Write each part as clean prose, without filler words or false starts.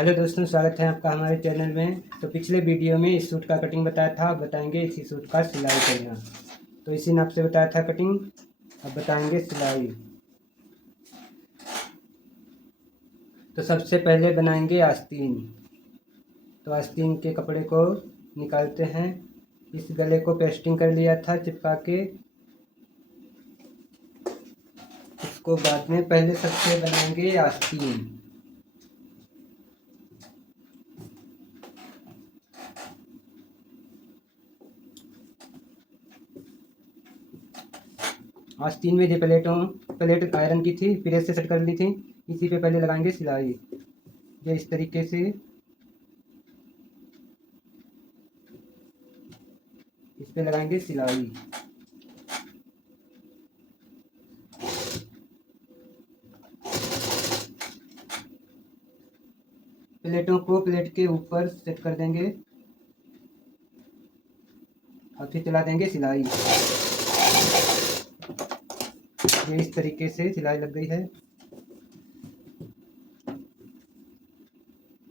Hello दोस्तों, स्वागत है आपका हमारे चैनल में। तो पिछले वीडियो में इस सूट का कटिंग बताया था, अब बताएंगे इसी सूट का सिलाई करना। तो इसी नाप से बताया था कटिंग, अब बताएंगे सिलाई। तो सबसे पहले बनाएंगे आस्तीन। तो आस्तीन के कपड़े को निकालते हैं। इस गले को पेस्टिंग कर लिया था चिपका के। इसको बाद में पहले सबसे बनाएंगे आस्तीन। आस्तीन में जो प्लेट आयरन की थी, प्रेस से सेट कर ली थी। इसी पे पहले लगाएंगे सिलाई। ये इस तरीके से इस पे लगाएंगे सिलाई। प्लेटों को प्लेट के ऊपर सेट कर देंगे और फिर चला देंगे सिलाई। ये इस तरीके से सिलाई लग गई है।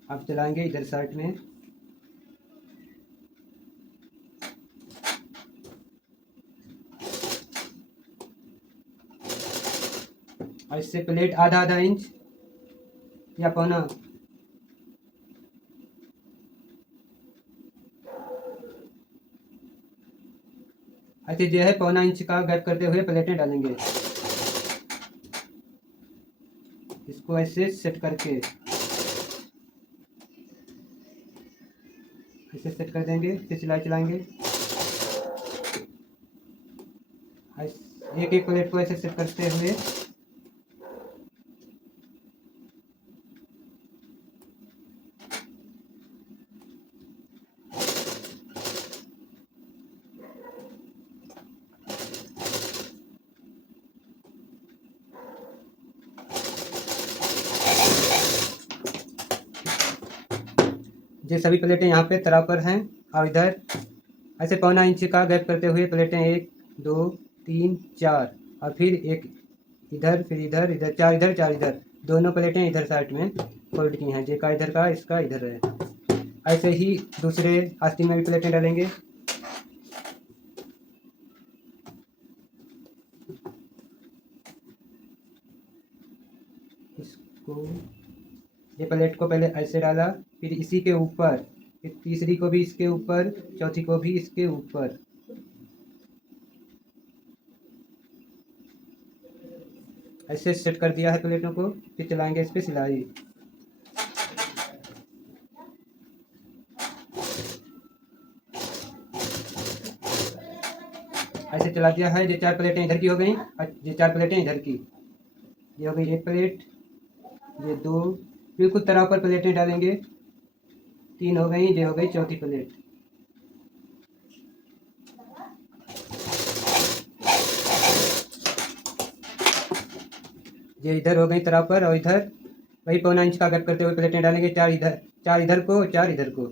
अब चलाएंगे इधर साइड में। और इससे प्लेट आधा आधा इंच या पौना ऐसे जो है पौना इंच का गैप करते हुए प्लेटें डालेंगे। इसको ऐसे सेट करके ऐसे सेट कर देंगे, फिर सिलाई चलाएंगे। एक एक प्लेट को ऐसे सेट करते हुए ये सभी प्लेटें यहाँ पे तराव पर हैं। और इधर ऐसे पौना इंच का गैप करते हुए प्लेटें 1 2 3 4 और फिर एक इधर, फिर इधर, इधर 4, इधर 4, इधर दोनों प्लेटें इधर साइड में फोल्ड की हैं। जे का इधर का, इसका इधर है। ऐसे ही दूसरे आस्तीन में भी प्लेटें डालेंगे। इसको ये प्लेट को पहले ऐसे डाला, फिर इसी के ऊपर, फिर तीसरी को भी इसके ऊपर, चौथी को भी इसके ऊपर। ऐसे सेट कर दिया है प्लेटों को। फिर चलाएंगे इस पे सिलाई। ऐसे चला दिया है। ये 4 प्लेटें इधर की हो गई और ये 4 प्लेटें इधर की। ये हो गई एक प्लेट, ये 2, बिल्कुल तराव पर प्लेटें डालेंगे। 3 हो गई, ये हो गई चौथी प्लेट। ये इधर हो गई तराव पर, और इधर वही पौना इंच का गैप करते हुए प्लेटें डालेंगे। 4 इधर, 4 इधर को, 4 इधर को।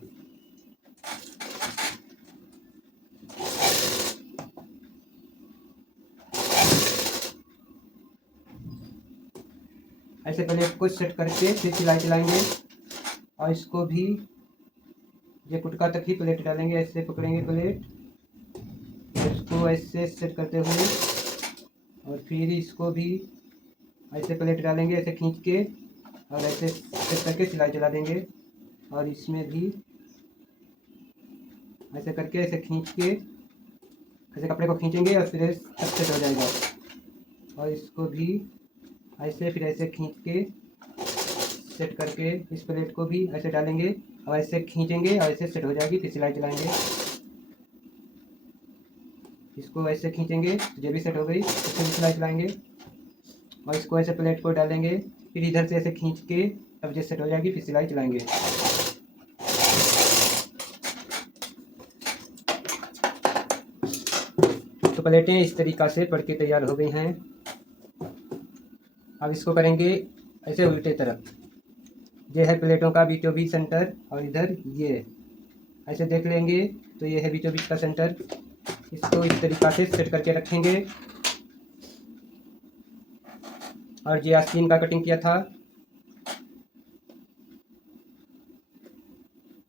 ऐसे प्लेट को सेट करके फिर सिलाई चलाएंगे। और इसको भी ये कुटका तक ही प्लेट डालेंगे। ऐसे पकड़ेंगे प्लेट, इसको ऐसे सेट करते हुए, और फिर इसको भी ऐसे प्लेट डालेंगे, ऐसे खींच के और ऐसे सेट करके सिलाई चला देंगे। और इसमें भी ऐसे करके ऐसे खींच के ऐसे कपड़े को खींचेंगे और फिर सब सेट हो जाएगा। और इसको भी ऐसे फिर ऐसे खींच के सेट करके इस प्लेट को भी ऐसे डालेंगे और ऐसे खींचेंगे और ऐसे सेट हो जाएगी। फिर सिलाई चलाएंगे। इसको ऐसे खींचेंगे, ये भी सेट हो गई। इसको भी सिलाई चलाएंगे और इसको ऐसे प्लेट को डालेंगे, फिर इधर से ऐसे खींच के अब ये सेट हो जाएगी। फिर सिलाई चलाएंगे। तो प्लेटें इस तरीक़ा से पड़ के तैयार हो गई हैं। अब इसको करेंगे ऐसे उल्टे तरफ। ये है प्लेटों का बीचों बीच सेंटर, और इधर ये ऐसे देख लेंगे तो ये है बीचों बीच का सेंटर। इसको इस तरीक़ा से सेट करके रखेंगे। और ये आस्तीन का कटिंग किया था,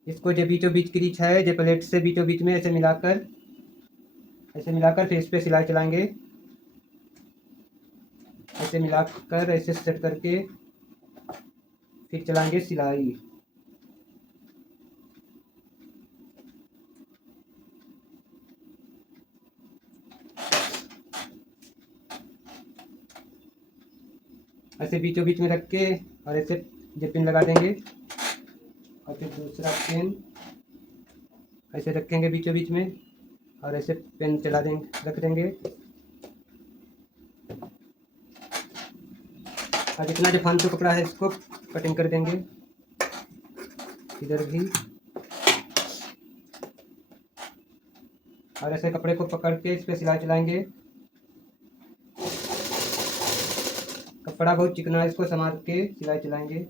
इसको जो बीचों बीच क्रीच है जो प्लेट से बीचों बीच में ऐसे मिलाकर फिर इस पर सिलाई चलाएंगे। ऐसे मिलाकर ऐसे सेट करके फिर चलाएंगे सिलाई। ऐसे बीचों बीच में रख के और ऐसे ये पिन लगा देंगे और फिर दूसरा पिन ऐसे रखेंगे बीचों बीच में और ऐसे पेन चला देंगे, रख देंगे। और जितना जो फालतू कपड़ा है इसको कटिंग कर देंगे इधर भी। और ऐसे कपड़े को पकड़ के इस पर सिलाई चलाएंगे। कपड़ा बहुत चिकना है, इसको संभाल के सिलाई चलाएंगे।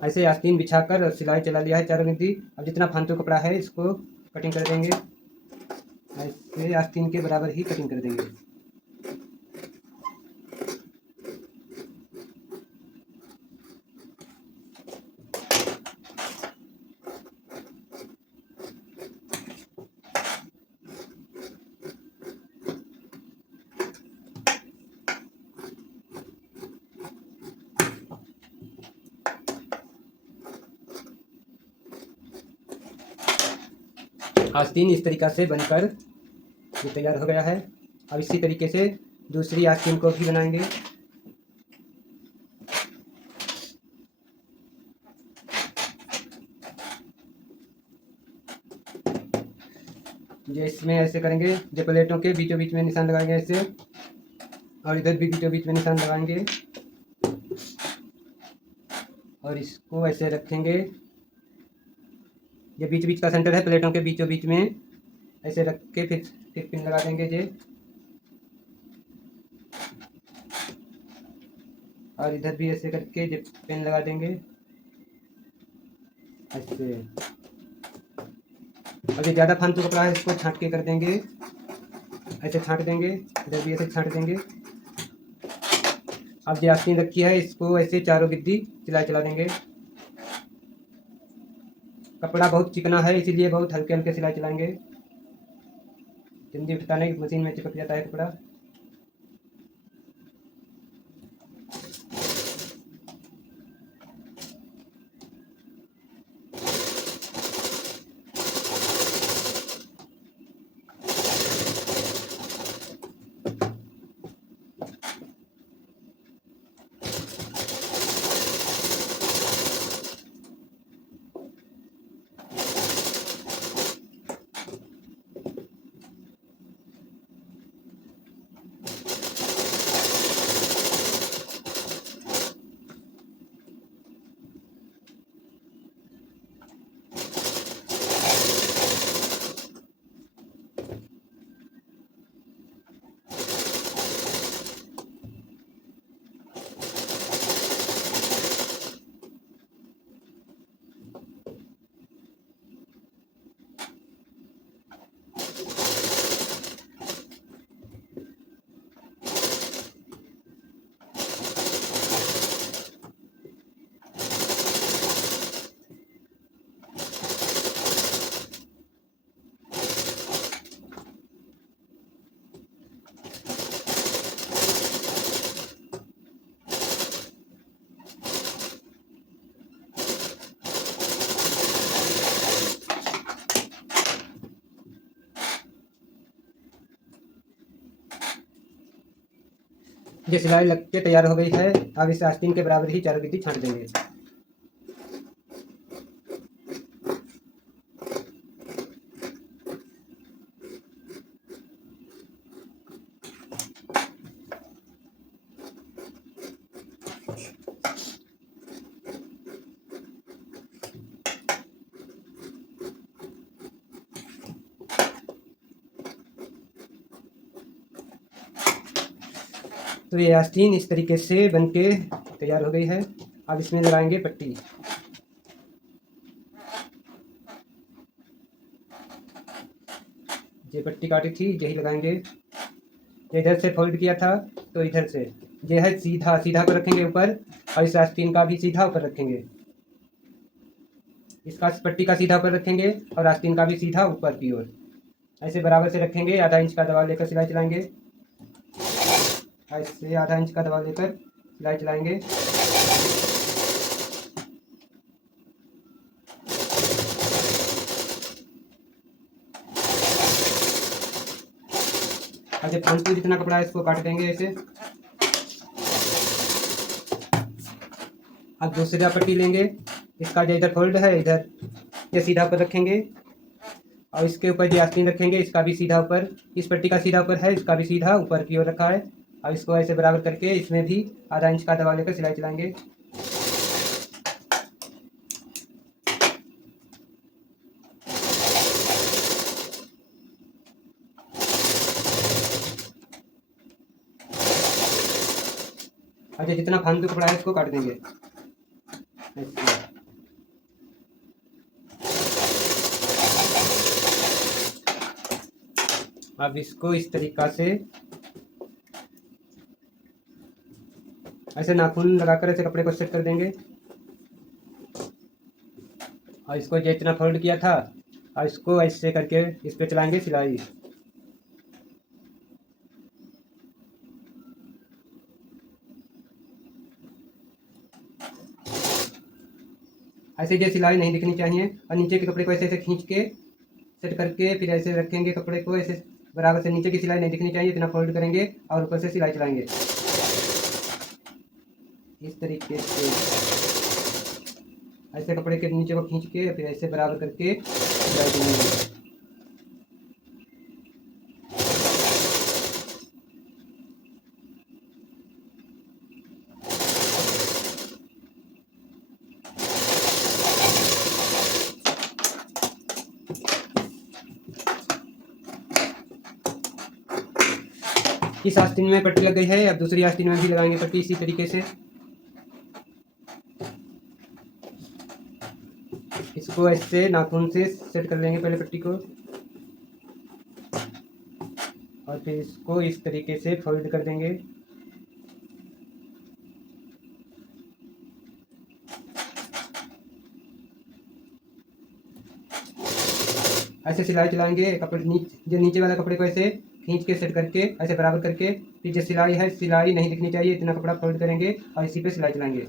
ऐसे आस्तीन बिछाकर और सिलाई चला लिया है चारों गद्दी। अब जितना फालतू कपड़ा है इसको कटिंग कर देंगे। ऐसे आस्तीन के बराबर ही कटिंग कर देंगे। आस्तीन इस तरीक़ा से बनकर ये तैयार हो गया है। अब इसी तरीके से दूसरी आस्तीन को भी बनाएंगे। जो इसमें ऐसे करेंगे, जो प्लेटों के बीचों बीच में निशान लगाएंगे ऐसे, और इधर भी बीचों बीच में निशान लगाएंगे और इसको ऐसे रखेंगे। ये बीच बीच का सेंटर है प्लेटों के बीचों बीच में, ऐसे रख के फिर पिन लगा देंगे जे। और इधर भी ऐसे करके जे पिन लगा देंगे ऐसे। अभी ज़्यादा फालतू कपड़ा है इसको छांट के कर देंगे, ऐसे छांट देंगे, इधर भी ऐसे छांट देंगे। अब जो आस्तीन रखी है इसको ऐसे चारों गिद्दी सिलाई चला देंगे। कपड़ा बहुत चिकना है इसीलिए बहुत हल्के हल्के सिलाई चलाएंगे, जल्दी उठता नहीं, मशीन में चिपक जाता है कपड़ा। ये सिलाई लग के तैयार हो गई है। अब इस आस्तीन के बराबर ही चारों गिट्टी छांट देंगे। तो ये आस्तीन इस तरीके से बन के तैयार हो गई है। अब इसमें लगाएंगे पट्टी। ये पट्टी काटी थी यही लगाएंगे। ये इधर से फोल्ड किया था तो इधर से ये है सीधा सीधा पर रखेंगे ऊपर, और इस आस्तीन का भी सीधा ऊपर रखेंगे। इसका पट्टी का सीधा ऊपर रखेंगे और आस्तीन का भी सीधा ऊपर की ओर ऐसे बराबर से रखेंगे। आधा इंच का दबाव लेकर सिलाई चलाएंगे। ऐसे आधा इंच का दबाव लेकर सिलाई चलाएंगे। ऐसे फालतू जितना कपड़ा है इसको काट देंगे ऐसे। अब दूसरा पट्टी लेंगे। इसका जो इधर फोल्ड है इधर ये सीधा ऊपर रखेंगे, और इसके ऊपर जो आस्तीन रखेंगे इसका भी सीधा ऊपर, इस पट्टी का सीधा ऊपर है, इसका भी सीधा ऊपर की ओर रखा है। और इसको ऐसे बराबर करके इसमें भी आधा इंच का दबाव लेकर सिलाई चलाएंगे। और जितना फालतू कपड़ा है इसको काट देंगे ऐसे। अब इसको इस तरीका से ऐसे नाखून लगाकर ऐसे कपड़े को सेट कर देंगे। और इसको जितना फोल्ड किया था और इसको ऐसे करके इस पे चलाएंगे सिलाई। ऐसे ये सिलाई नहीं दिखनी चाहिए, और नीचे के कपड़े को ऐसे ऐसे खींच के सेट करके फिर ऐसे रखेंगे कपड़े को ऐसे बराबर से। नीचे की सिलाई नहीं दिखनी चाहिए, इतना फोल्ड करेंगे और ऊपर से सिलाई चलाएंगे इस तरीके से। ऐसे कपड़े के नीचे को खींच के फिर ऐसे बराबर करके सिलाई देंगे। इस आस्तीन में पट्टी लग गई है। अब दूसरी आस्तीन में भी लगाएंगे पट्टी इसी तरीके से। इसको ऐसे नाखून से सेट कर लेंगे पहले पट्टी को, और फिर इसको इस तरीके से फोल्ड कर देंगे। ऐसे सिलाई चलाएंगे कपड़े जो नीचे वाला कपड़े को ऐसे खींच के सेट करके ऐसे बराबर करके फिर जो सिलाई है सिलाई नहीं दिखनी चाहिए, इतना कपड़ा फोल्ड करेंगे और इसी पे सिलाई चलाएंगे।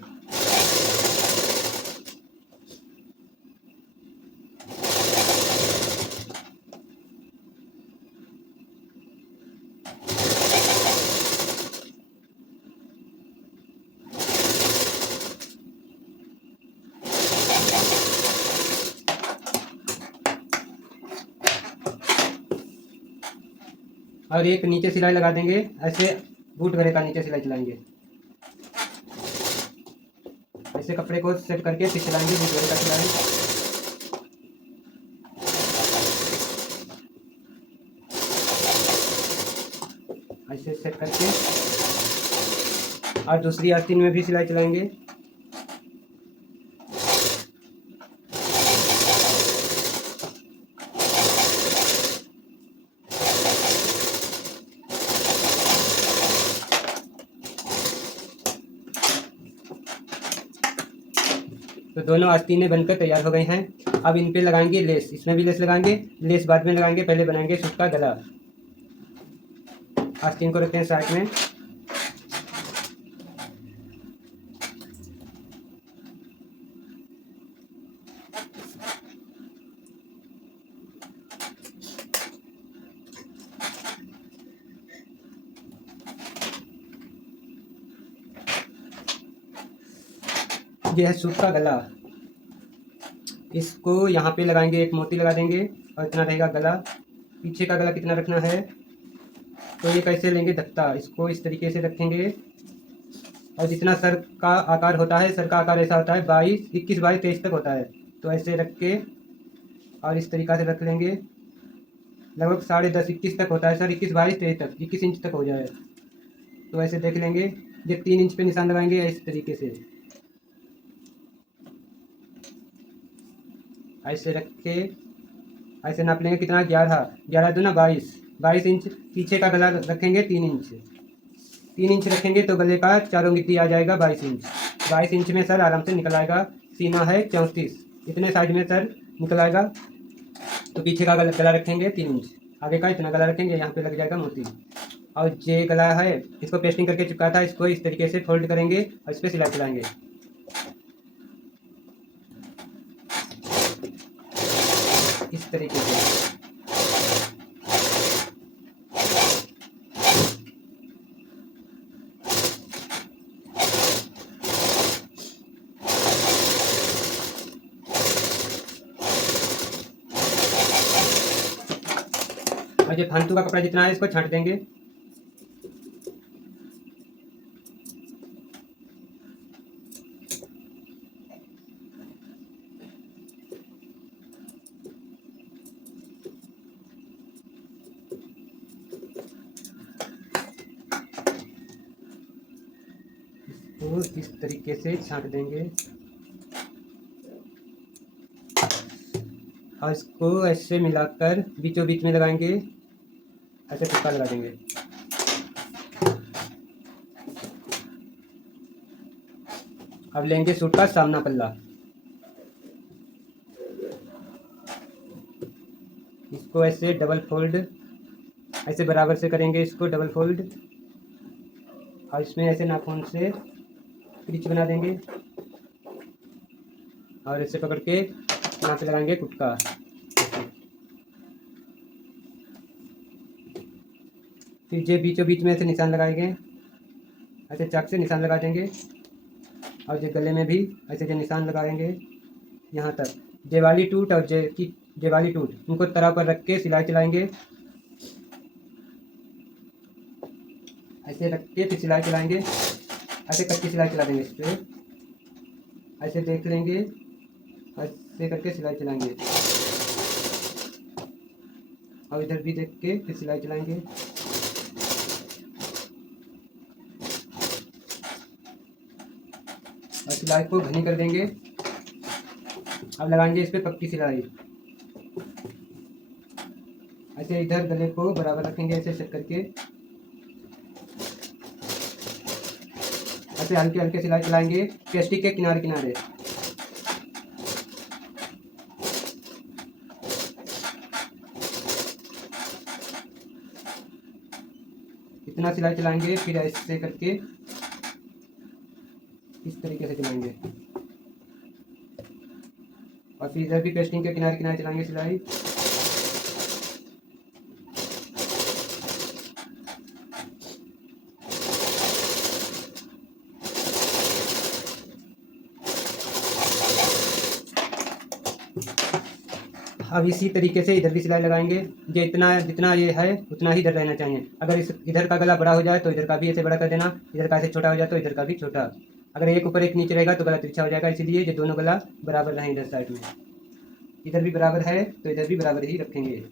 और एक नीचे सिलाई लगा देंगे ऐसे, बूट गले का नीचे सिलाई चलाएंगे। ऐसे कपड़े को सेट करके फिर चलाएंगे बूट गले का सिलाई। ऐसे सेट करके और दूसरी आस्तीन में भी सिलाई चलाएंगे। तो दोनों आस्तीनें बनकर तैयार हो गई हैं। अब इन पे लगाएंगे लेस। इसमें भी लेस लगाएंगे, लेस बाद में लगाएंगे, पहले बनाएंगे सूट का गला। आस्तीन को रखते हैं साइड में। ये है सूट का गला। इसको यहाँ पे लगाएंगे, एक मोती लगा देंगे और इतना रहेगा गला। पीछे का गला कितना रखना है, तो ये कैसे लेंगे तख्ता, इसको इस तरीके से रखेंगे। और जितना सर का आकार होता है, सर का आकार ऐसा होता है 22, 21, 22, 23 तक होता है। तो ऐसे रख के और इस तरीक़ा से रख लेंगे। लगभग 10.5, 21 तक होता है सर, 21, 22, 23 तक, 21 इंच तक हो जाए तो ऐसे देख लेंगे। ये 3 इंच पे निशान लगाएंगे इस तरीके से, ऐसे रख के ऐसे नाप लेंगे कितना, 11, 11 दूना 22, 22 इंच। पीछे का गला रखेंगे 3 इंच, 3 इंच रखेंगे तो गले का चारों गिट्टी आ जाएगा 22 इंच। 22 इंच में सर आराम से निकल आएगा। सीना है 34, इतने साइज में सर निकल आएगा। तो पीछे का गला रखेंगे 3 इंच, आगे का इतना गला रखेंगे, यहाँ पे लग जाएगा मोती। और ये गला है, इसको पेस्टिंग करके चिपका था, इसको इस तरीके से फोल्ड करेंगे और इस पर सिलाई चलाएंगे इस तरीके से। और ये फालतू का कपड़ा जितना है इसको छांट देंगे। इसको इस तरीके से छांट देंगे और इसको ऐसे मिलाकर बीचों बीच में लगाएंगे, ऐसे तुक्का लगा देंगे। अब लेंगे सूट का सामना पल्ला, इसको ऐसे डबल फोल्ड, ऐसे बराबर से करेंगे, इसको डबल फोल्ड और इसमें ऐसे नाखून से क्रीच बना देंगे और ऐसे पकड़ के यहाँ पे लगाएंगे कुटका। फिर ये बीचों बीच में ऐसे निशान लगाएंगे, ऐसे चाक से निशान लगा देंगे और ये गले में भी ऐसे जो निशान लगाएंगे यहाँ तक। जे वाली टूट और जे वाली टूट, उनको तरह पर रख के सिलाई चलाएंगे, ऐसे रख के फिर सिलाई चलाएंगे। ऐसे कच्ची सिलाई चला देंगे इस पर, ऐसे देख लेंगे, ऐसे करके सिलाई चलाएंगे और इधर भी देख के फिर सिलाई चलाएंगे। और सिलाई को घनी कर देंगे। अब लगाएंगे इस पर पक्की सिलाई। ऐसे इधर गले को बराबर रखेंगे, ऐसे सेट करके ऐसे हल्के हल्के सिलाई चलाएंगे पेस्टिक के किनारे किनारे। इतना सिलाई चलाएंगे, फिर ऐसे करके इस तरीके से चलाएंगे और फिर इधर भी पेस्टिंग के किनारे किनारे चलाएंगे सिलाई। अब इसी तरीके से इधर भी सिलाई लगाएंगे। ये इतना जितना ये है उतना ही इधर रहना चाहिए। अगर इस इधर का गला बड़ा हो जाए तो इधर का भी ऐसे बड़ा कर देना, इधर का ऐसे छोटा हो जाए तो इधर का भी छोटा। अगर एक ऊपर एक नीचे रहेगा तो गला तिरछा हो जाएगा, इसलिए ये दोनों गला बराबर रहें इधर साइड में। इधर भी बराबर है तो इधर भी बराबर ही रखेंगे।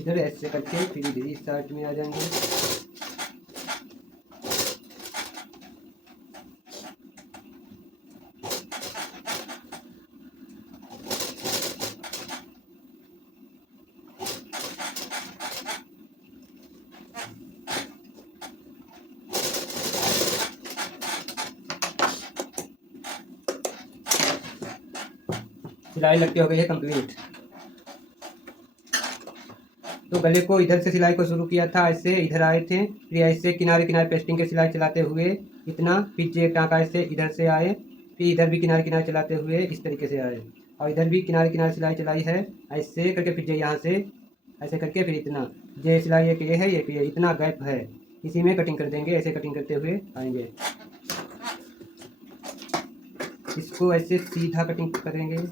इधर ऐसे करके फिर इधर इस साइड में आ जाएंगे। सिलाई लग के हो गई है कंप्लीट। तो तो गले को इधर से सिलाई को शुरू किया था, ऐसे इधर आए थे, फिर ऐसे किनारे किनारे पेस्टिंग के सिलाई चलाते हुए इतना, फिर जे टाँका ऐसे इधर से आए, फिर इधर भी किनारे किनारे चलाते हुए इस तरीके से आए, और इधर भी किनारे किनारे सिलाई चलाई है ऐसे करके, फिर जे यहाँ से ऐसे करके फिर इतना, जे सिलाई एक ये है, एक ये, इतना गैप है, इसी में कटिंग कर देंगे। ऐसे कटिंग करते हुए आएंगे, इसको ऐसे सीधा कटिंग करेंगे,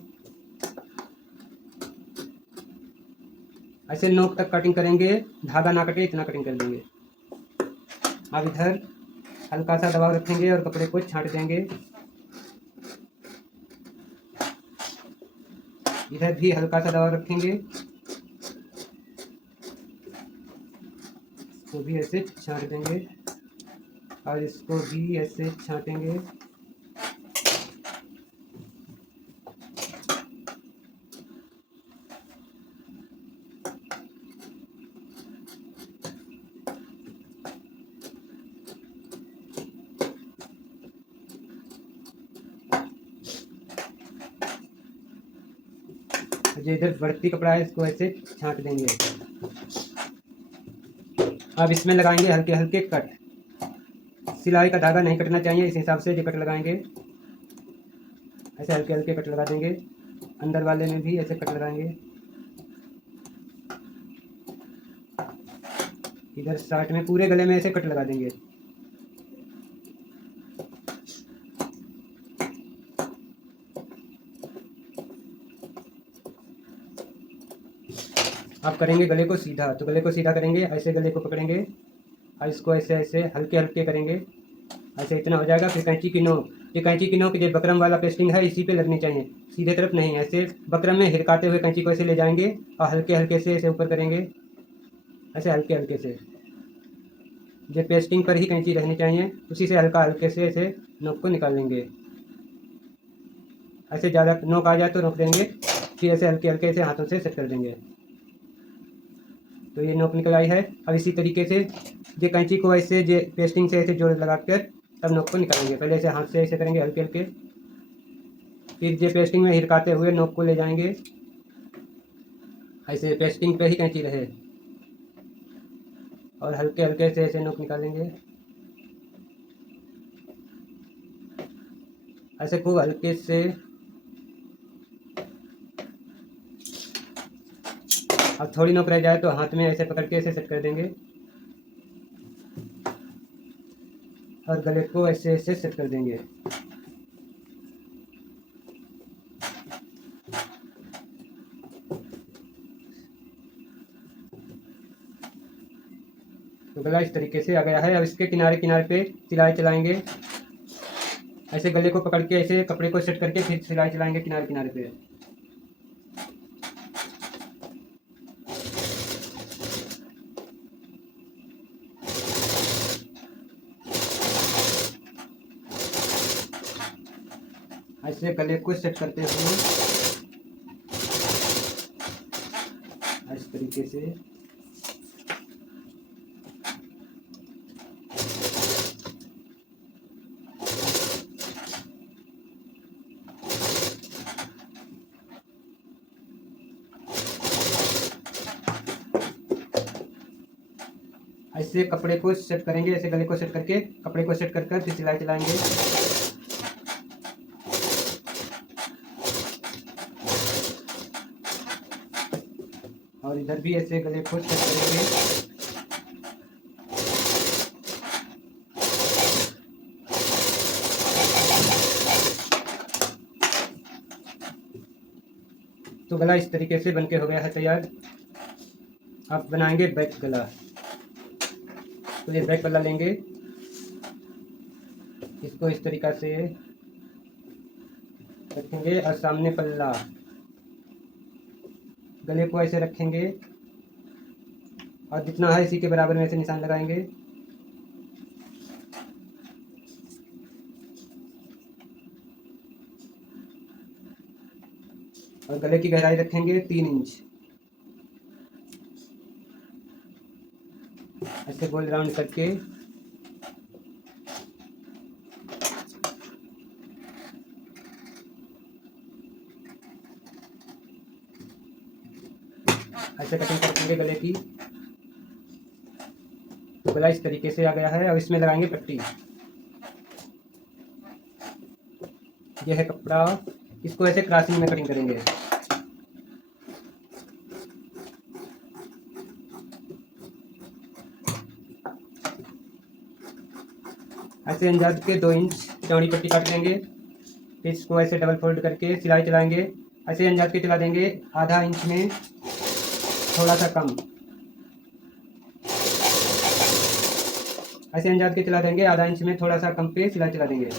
ऐसे नोक तक कटिंग करेंगे, धागा ना कटे इतना कटिंग कर देंगे। अब इधर हल्का सा दबाव रखेंगे और कपड़े को छांट देंगे, इधर भी हल्का सा दबाव रखेंगे, इसको भी ऐसे छांट देंगे और इसको भी ऐसे छांटेंगे। जो इधर बढ़ती कपड़ा है इसको ऐसे छांट देंगे। अब इसमें लगाएंगे हल्के हल्के कट, सिलाई का धागा नहीं कटना चाहिए, इस हिसाब से जो कट लगाएंगे, ऐसे हल्के हल्के कट लगा देंगे। अंदर वाले में भी ऐसे कट लगाएंगे, इधर शर्ट में पूरे गले में ऐसे कट लगा देंगे। अब करेंगे गले को सीधा, तो गले को सीधा करेंगे, ऐसे गले को पकड़ेंगे और इसको ऐसे ऐसे हल्के हल्के करेंगे, ऐसे इतना हो जाएगा। फिर कैंची की नोक, ये कैंची की नोक जो बकरम वाला पेस्टिंग है इसी पे लगनी चाहिए, सीधे तरफ नहीं, ऐसे बकरम में हिरकाते हुए कैंची को ऐसे ले जाएंगे और हल्के हल्के से ऐसे ऊपर करेंगे, ऐसे हल्के हल्के से, जो पेस्टिंग पर ही कैंची रहनी चाहिए उसी से हल्का हल्के से ऐसे नोक को निकाल लेंगे। ऐसे ज़्यादा नोक आ जाए तो रोक देंगे, फिर ऐसे हल्के हल्के से हाथों से सेट कर देंगे। तो ये नोक निकल आई है। अब इसी तरीके से ये कैंची को ऐसे जे पेस्टिंग से ऐसे जोड़ लगा कर तब नोक को निकालेंगे। पहले ऐसे हाथ से ऐसे करेंगे हल्के हल्के, फिर जे पेस्टिंग में हिरकाते हुए नोक को ले जाएंगे, ऐसे पेस्टिंग पे ही कैंची रहे, और हल्के हल्के से ऐसे नोक निकालेंगे, ऐसे खूब हल्के से। अब थोड़ी नोक रह जाए तो हाथ में ऐसे पकड़ के ऐसे सेट कर देंगे और गले को ऐसे ऐसे सेट कर देंगे। तो गला इस तरीके से आ गया है। अब इसके किनारे किनारे पे सिलाई चलाएंगे, ऐसे गले को पकड़ के ऐसे कपड़े को सेट करके फिर सिलाई चलाएंगे किनारे किनारे पे। ऐसे गले को सेट करते हुए इस तरीके से ऐसे कपड़े को सेट करेंगे, ऐसे गले को सेट करके कपड़े को सेट कर फिर सिलाई चलाएंगे। और इधर भी ऐसे गले को सेट करेंगे। तो गला इस तरीके से बनके हो गया है तैयार। अब बनाएंगे बैक गला। तो ये बैक गला लेंगे, इसको इस तरीक़ा से रखेंगे और सामने पल्ला, गले को ऐसे रखेंगे और जितना है इसी के बराबर में ऐसे निशान लगाएंगे। और गले की गहराई रखेंगे 3 इंच, ऐसे गोल राउंड करके ऐसे कटिंग करके लगाएंगे गले की, तो गला इस तरीके से आ गया है। और इसमें लगाएंगे पट्टी। यह है कपड़ा, इसको ऐसे क्रॉसिंग में कटिंग करेंगे। ऐसे अंदाज के 2 इंच चौड़ी पट्टी काट लेंगे। फिर इसको ऐसे डबल फोल्ड करके सिलाई चलाएंगे। ऐसे अंदाज के चला देंगे, आधा इंच में थोड़ा सा कम। ऐसे अंदाज के चला देंगे, आधा इंच में थोड़ा सा कम पे सिलाई चला देंगे।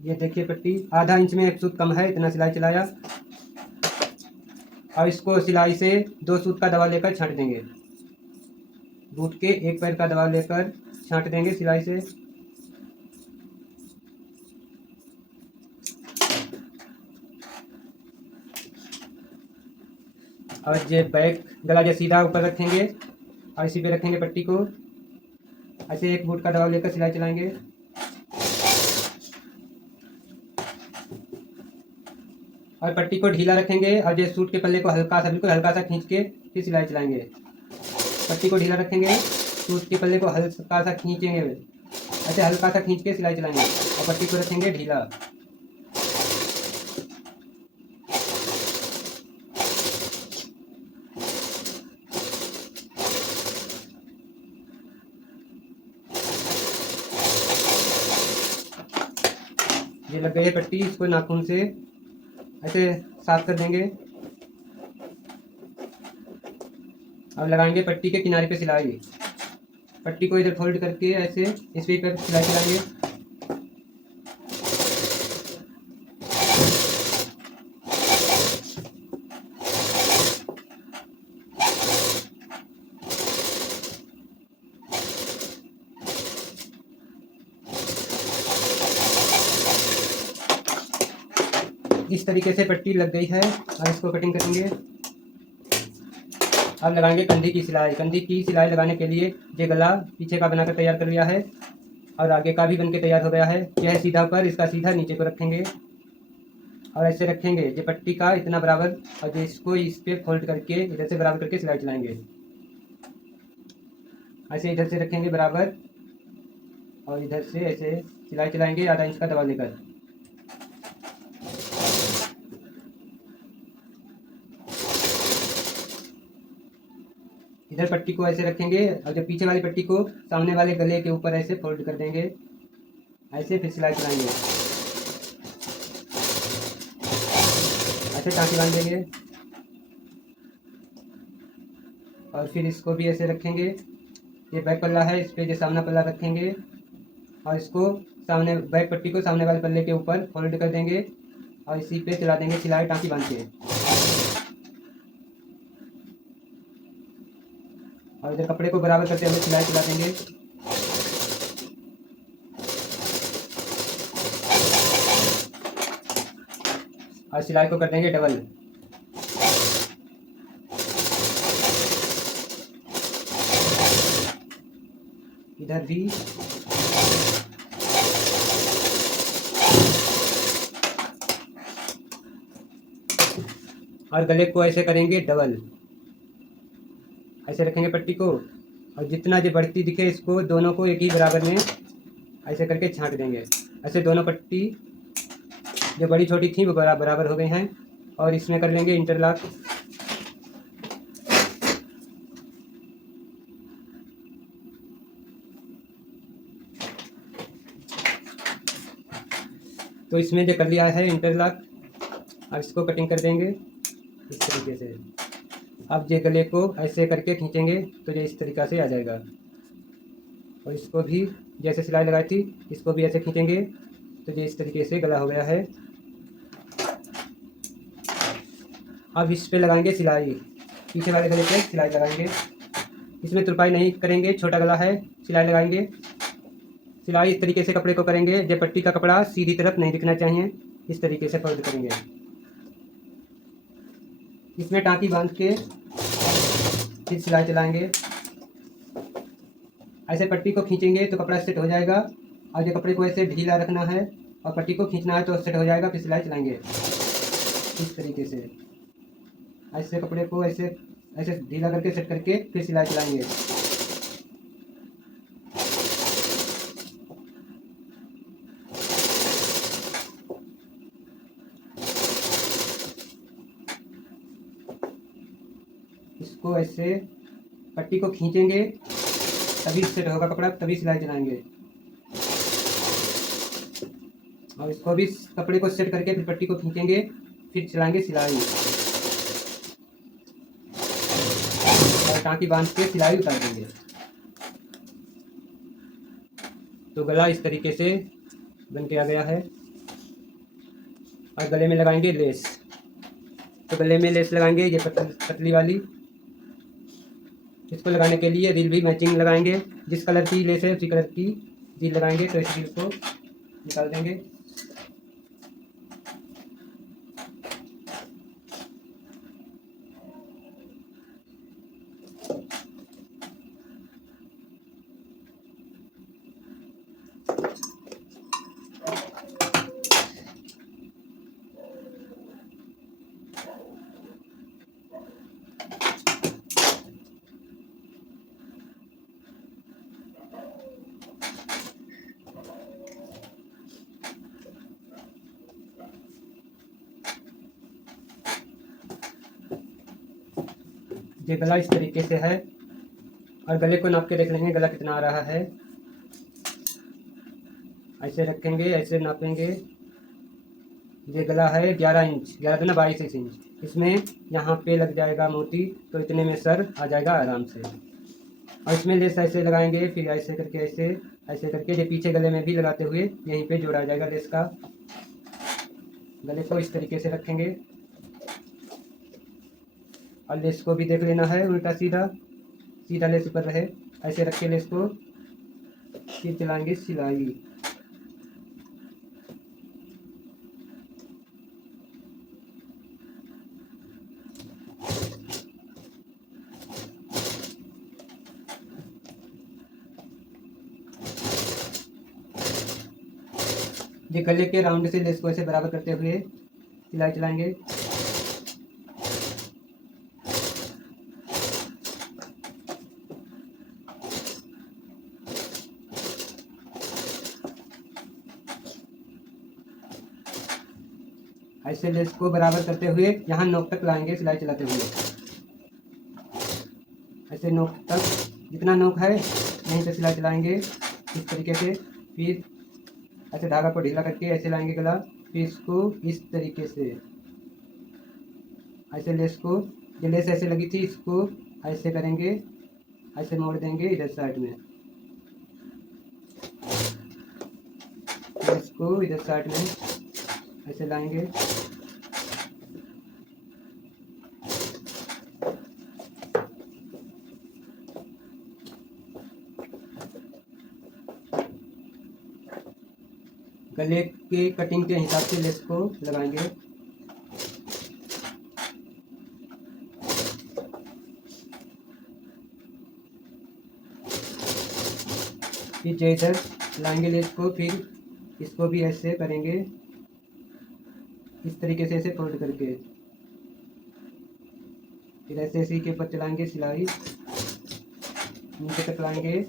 ये देखिए पट्टी आधा इंच में 1 सूत कम है, इतना सिलाई चलाया। अब इसको सिलाई से 2 सूत का दबाव लेकर छांट देंगे। बूट के 1 पैर का दबाव लेकर छांट देंगे सिलाई से। और ये बैक गला जो सीधा ऊपर रखेंगे और इसी पे रखेंगे पट्टी को। ऐसे 1 बूट का दबाव लेकर सिलाई चलाएंगे। और पट्टी को ढीला रखेंगे और ये सूट के पल्ले को हल्का सा, बिल्कुल हल्का सा खींच के फिर सिलाई चलाएंगे। पट्टी को ढीला रखेंगे, सूट के पल्ले को हल्का सा खींचेंगे, ऐसे हल्का सा खींच के सिलाई चलाएंगे। और पट्टी को रखेंगे ढीला। ये लग गई है पट्टी, इसको नाखून से ऐसे साफ कर देंगे। अब लगाएंगे पट्टी के किनारे पे सिलाई। पट्टी को इधर फोल्ड करके ऐसे इस पे सिलाई चलाएंगे। इस तरीके से पट्टी लग गई है और इसको कटिंग करेंगे। अब लगाएंगे कंधी की सिलाई। कंधी की सिलाई लगाने के लिए ये गला पीछे का बनाकर तैयार कर लिया है और आगे का भी बन के तैयार हो गया है। यह सीधा पर, इसका सीधा नीचे को रखेंगे और ऐसे रखेंगे ये पट्टी का इतना बराबर। और ये इसको इस पे फोल्ड करके इधर से बराबर करके सिलाई चलाएंगे। ऐसे इधर से रखेंगे बराबर और इधर से ऐसे सिलाई चलाएंगे आधा इंच का दबाव लेकर। इधर पट्टी को ऐसे रखेंगे और जो पीछे वाली पट्टी को सामने वाले गले के ऊपर ऐसे फोल्ड कर देंगे। ऐसे फिर सिलाई चलाएंगे, ऐसे टाँकी बांध देंगे। और फिर इसको भी ऐसे रखेंगे। ये बैक पल्ला है, इस पे जो सामना पल्ला रखेंगे और इसको सामने बैक पट्टी को सामने वाले पल्ले के ऊपर फोल्ड कर देंगे और इसी पे चला देंगे सिलाई टाँकी बांध के। और इधर कपड़े को बराबर करते हुए सिलाई चला देंगे। और सिलाई को कर देंगे डबल। इधर भी और गले को ऐसे करेंगे डबल। ऐसे रखेंगे पट्टी को और जितना जो बढ़ती दिखे इसको दोनों को एक ही बराबर में ऐसे करके छांट देंगे। ऐसे दोनों पट्टी जो बड़ी छोटी थी वो बराबर हो गई हैं। और इसमें कर लेंगे इंटरलॉक। तो इसमें जो कर लिया है इंटरलॉक, अब इसको कटिंग कर देंगे इस तरीके से। अब ये गले को ऐसे करके खींचेंगे तो ये इस तरीक़ा से आ जाएगा। और इसको भी जैसे सिलाई लगाई थी इसको भी ऐसे खींचेंगे तो ये इस तरीके से गला हो गया है। अब इस पे लगाएंगे सिलाई, पीछे वाले गले पे सिलाई लगाएंगे। इसमें तुरपाई नहीं करेंगे, छोटा गला है, सिलाई लगाएंगे। सिलाई इस तरीके से कपड़े को करेंगे, जब पट्टी का कपड़ा सीधी तरफ नहीं दिखना चाहिए, इस तरीके से फोल्ड करेंगे। इसमें टाँकी बांध के फिर सिलाई चलाएंगे। ऐसे पट्टी को खींचेंगे तो कपड़ा सेट हो जाएगा। और जो कपड़े को ऐसे ढीला रखना है और पट्टी को खींचना है तो सेट हो जाएगा। फिर सिलाई चलाएंगे इस तरीके से। ऐसे कपड़े को ऐसे ऐसे ढीला करके सेट करके फिर सिलाई चलाएंगे। इसको ऐसे पट्टी को खींचेंगे तभी सेट होगा कपड़ा, तभी सिलाई चलाएंगे। और इसको भी कपड़े को सेट करके फिर पट्टी को खींचेंगे, फिर चलाएंगे सिलाई। और टाँकी बांध के सिलाई उतार देंगे। तो गला इस तरीके से बन के आ गया है। और गले में लगाएंगे लेस। तो गले में लेस लगाएंगे ये पतली वाली। इसको लगाने के लिए रील भी मैचिंग लगाएंगे। जिस कलर की लेस है उसी कलर की रील लगाएंगे। तो इस रील को निकाल देंगे। ये गला इस तरीके से है। और गले को नाप के देख लेंगे गला कितना आ रहा है। ऐसे रखेंगे, ऐसे नापेंगे। ये गला है 11 इंच, 11 दूना 22 इंच। इसमें यहाँ पे लग जाएगा मोती, तो इतने में सर आ जाएगा आराम से। और इसमें लेस ऐसे लगाएंगे, फिर ऐसे करके ऐसे करके ये पीछे गले में भी लगाते हुए यहीं पे जोड़ा जाएगा लेस का। गले को इस तरीके से रखेंगे। और लेस को भी देख लेना है उल्टा सीधा, सीधा लेस ऊपर रहे। ऐसे रख के लेस को फिर चलाएंगे सिलाई। ये गले के राउंड से लेस को ऐसे बराबर करते हुए सिलाई चलाएंगे। ऐसे लेस को बराबर करते हुए यहाँ नोक तक लाएंगे सिलाई चलाते हुए। ऐसे नोक तक, जितना नोक है यहीं से सिलाई चलाएंगे इस तरीके से। फिर ऐसे धागा को ढीला करके ऐसे लाएंगे गला। फिर इसको इस तरीके से ऐसे लेस को, ये लेस ऐसे लगी थी, इसको ऐसे करेंगे, ऐसे मोड़ देंगे इधर साइड में। इसको इधर साइड में ऐसे लाएंगे। गले के कटिंग के हिसाब से लेस को लगाएंगे। फिर जो इधर लाएंगे लेस को, फिर इसको भी ऐसे करेंगे इस तरीके से, ऐसे फोल्ड करके। फिर ऐसे इसी के ऊपर चलाएंगे सिलाई, नीचे तक लाएंगे।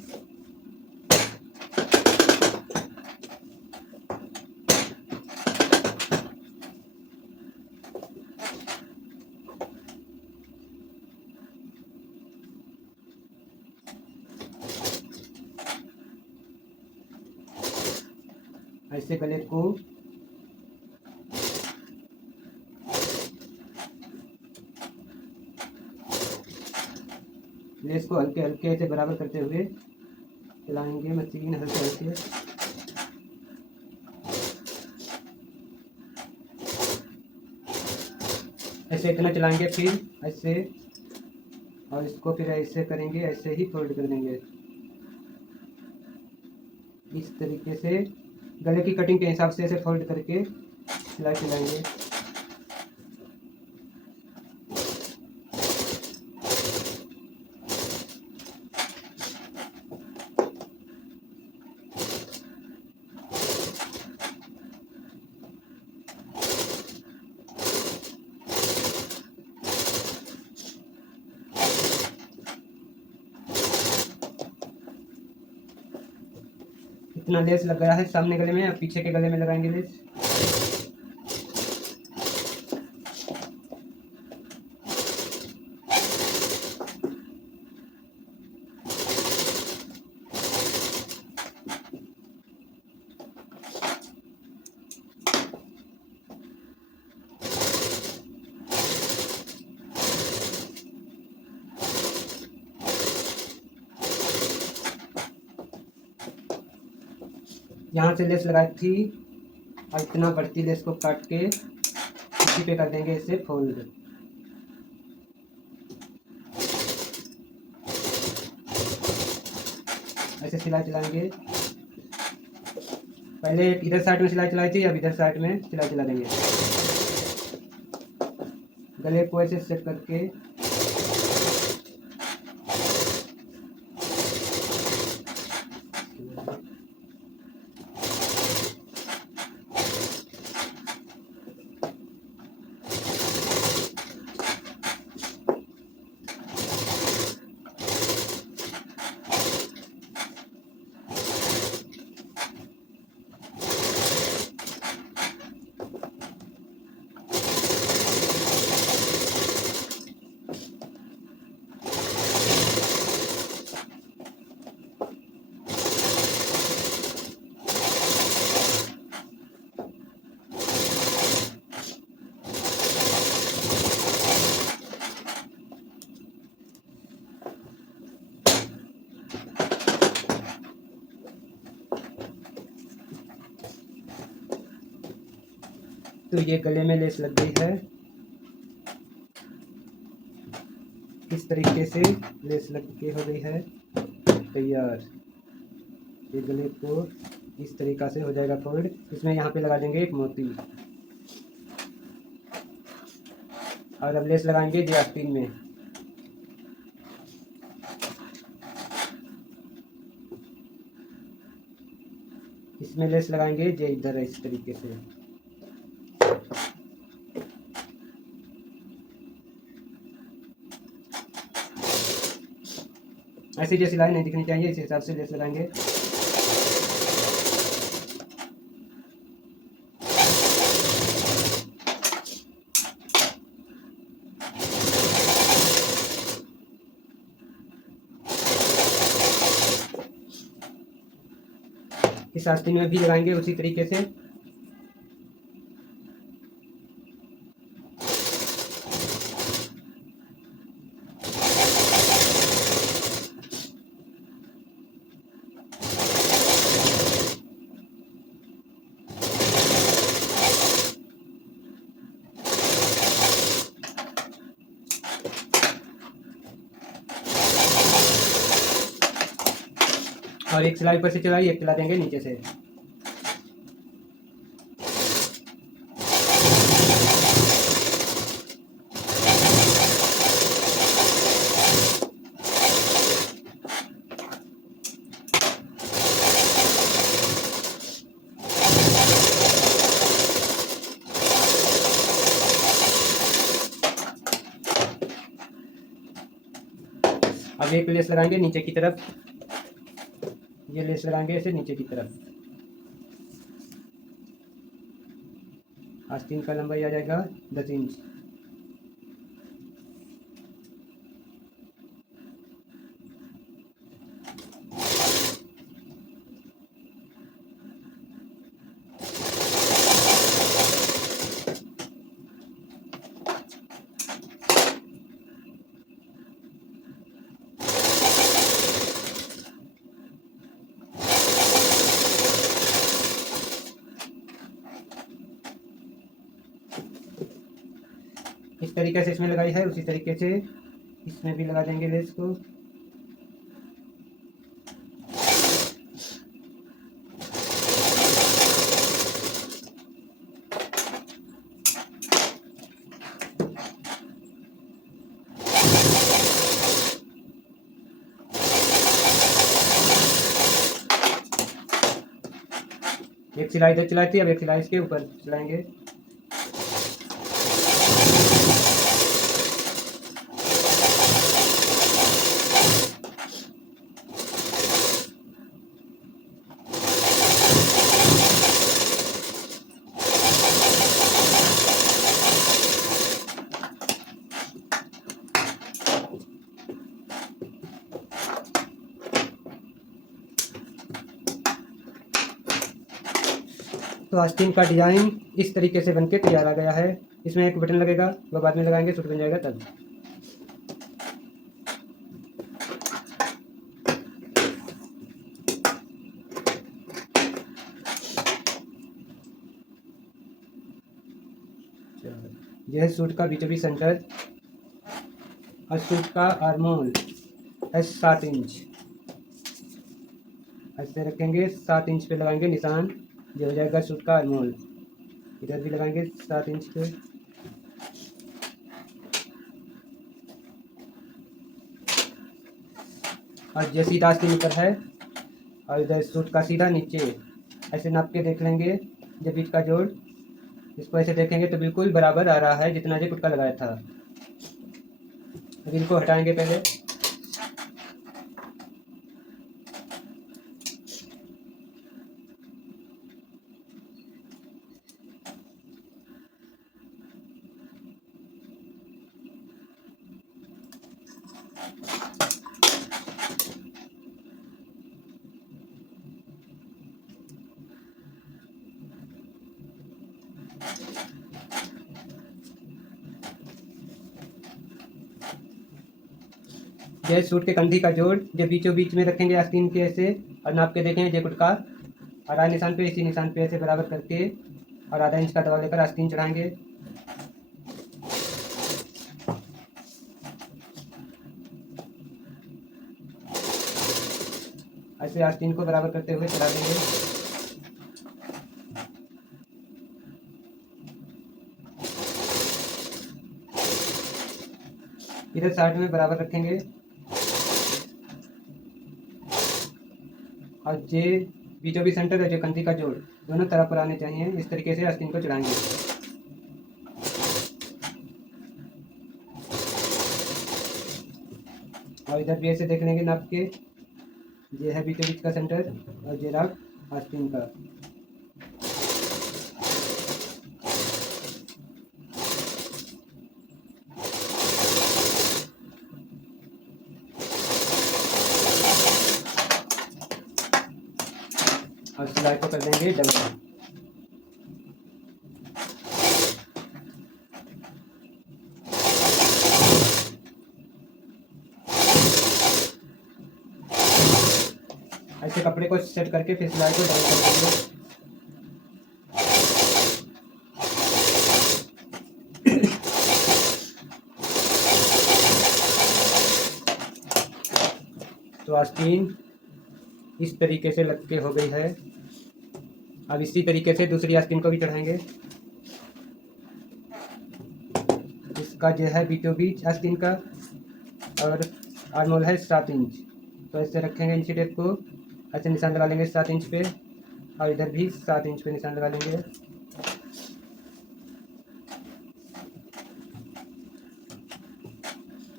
ऐसे गले को लेस को हल्के हल्के ऐसे बराबर करते हुए चलाएंगे मशीन, हल्के हल्के। ऐसे इतना चलाएंगे, फिर ऐसे, और इसको फिर ऐसे करेंगे, ऐसे ही फोल्ड कर देंगे इस तरीके से। गले की कटिंग के हिसाब से ऐसे फोल्ड करके सिलाई चलाएंगे। इतना लेस लग गया है सामने गले में, अब पीछे के गले में लगाएंगे लेस। यहाँ से लेस लगाई थी और इतना बढ़ती लेस को काट के इसी पे कर देंगे इसे फोल्ड। ऐसे सिलाई चलाएंगे। पहले इधर साइड में सिलाई चलाई थी, अब इधर साइड में सिलाई चला देंगे। गले को ऐसे सेट करके तो ये गले में लेस लग गई है। इस तरीके से लेस लग के हो गई है तैयार। ये गले को इस तरीका से हो जाएगा फोल्ड। इसमें यहाँ पे लगा देंगे एक मोती और अब लेस लगाएंगे जे आस्तीन में। इसमें लेस लगाएंगे जे इधर है इस तरीके से। ऐसी जो सिलाई नहीं दिखनी चाहिए, इस हिसाब से लेस लगाएंगे। इस आस्तीन में भी लगाएंगे उसी तरीके से। और एक सिलाई ऊपर से चलाई, एक चला देंगे नीचे से। अब एक लेस लगाएंगे नीचे की तरफ। ये लेस लगाएंगे ऐसे नीचे की तरफ। आस्तीन का लंबाई आ जाएगा 10 इंच। इस तरीके से इसमें लगाई है, उसी तरीके से इसमें भी लगा देंगे लेस को। एक सिलाई इधर चलाई थी, अब एक सिलाई इसके ऊपर चलाएंगे। तो आस्तीन का डिज़ाइन इस तरीके से बनके तैयार आ गया है। इसमें एक बटन लगेगा, वो बाद में लगाएंगे, सूट बन जाएगा तब। यह है सूट का बीचों बीच सेंटर और सूट का आर्मोल है 7 इंच। ऐसे रखेंगे, 7 इंच पे लगाएंगे निशान, ये हो जाएगा सूट का आर्मोल। इधर भी लगाएंगे 7 इंच पे। और ये सीधा आस्तीन ऊपर है और इधर सूट का सीधा नीचे। ऐसे नाप के देख लेंगे, जो बीच का जोड़, इसको ऐसे देखेंगे तो बिल्कुल बराबर आ रहा है जितना जो कुटका लगाया था। अब इनको हटाएंगे पहले। ये सूट के कंधी का जोड़, जो बीचों बीच में रखेंगे आस्तीन के ऐसे, और नाप के देखेंगे जे कुटका, और आधा निशान पे, इसी निशान पे ऐसे बराबर करके और आधा इंच का दबाव लेकर आस्तीन चढ़ाएंगे। ऐसे आस्तीन को बराबर करते हुए चढ़ा देंगे। इधर साइड में बराबर रखेंगे और जे बीचों बीच सेंटर है, जो कंधी का जोड़, दोनों तरफ पर आने चाहिए। इस तरीके से आस्तीन को चढ़ाएंगे। और इधर भी ऐसे देख लेंगे नाप के, ये है बीचों बीच का सेंटर और ये रहा आस्तीन का। और सिलाई को कर देंगे डबल। ऐसे कपड़े को सेट करके फिर सिलाई को डबल कर देंगे। तो आस्तीन इस तरीके से लग के हो गई है। अब इसी तरीके से दूसरी आस्तीन को भी चढ़ाएंगे। इसका जो है बीचों बीच आस्तीन का और आर्मोल है 7 इंच। तो ऐसे रखेंगे इंची टेप को, ऐसे निशान लगा लेंगे 7 इंच पे, और इधर भी 7 इंच पे निशान लगा लेंगे।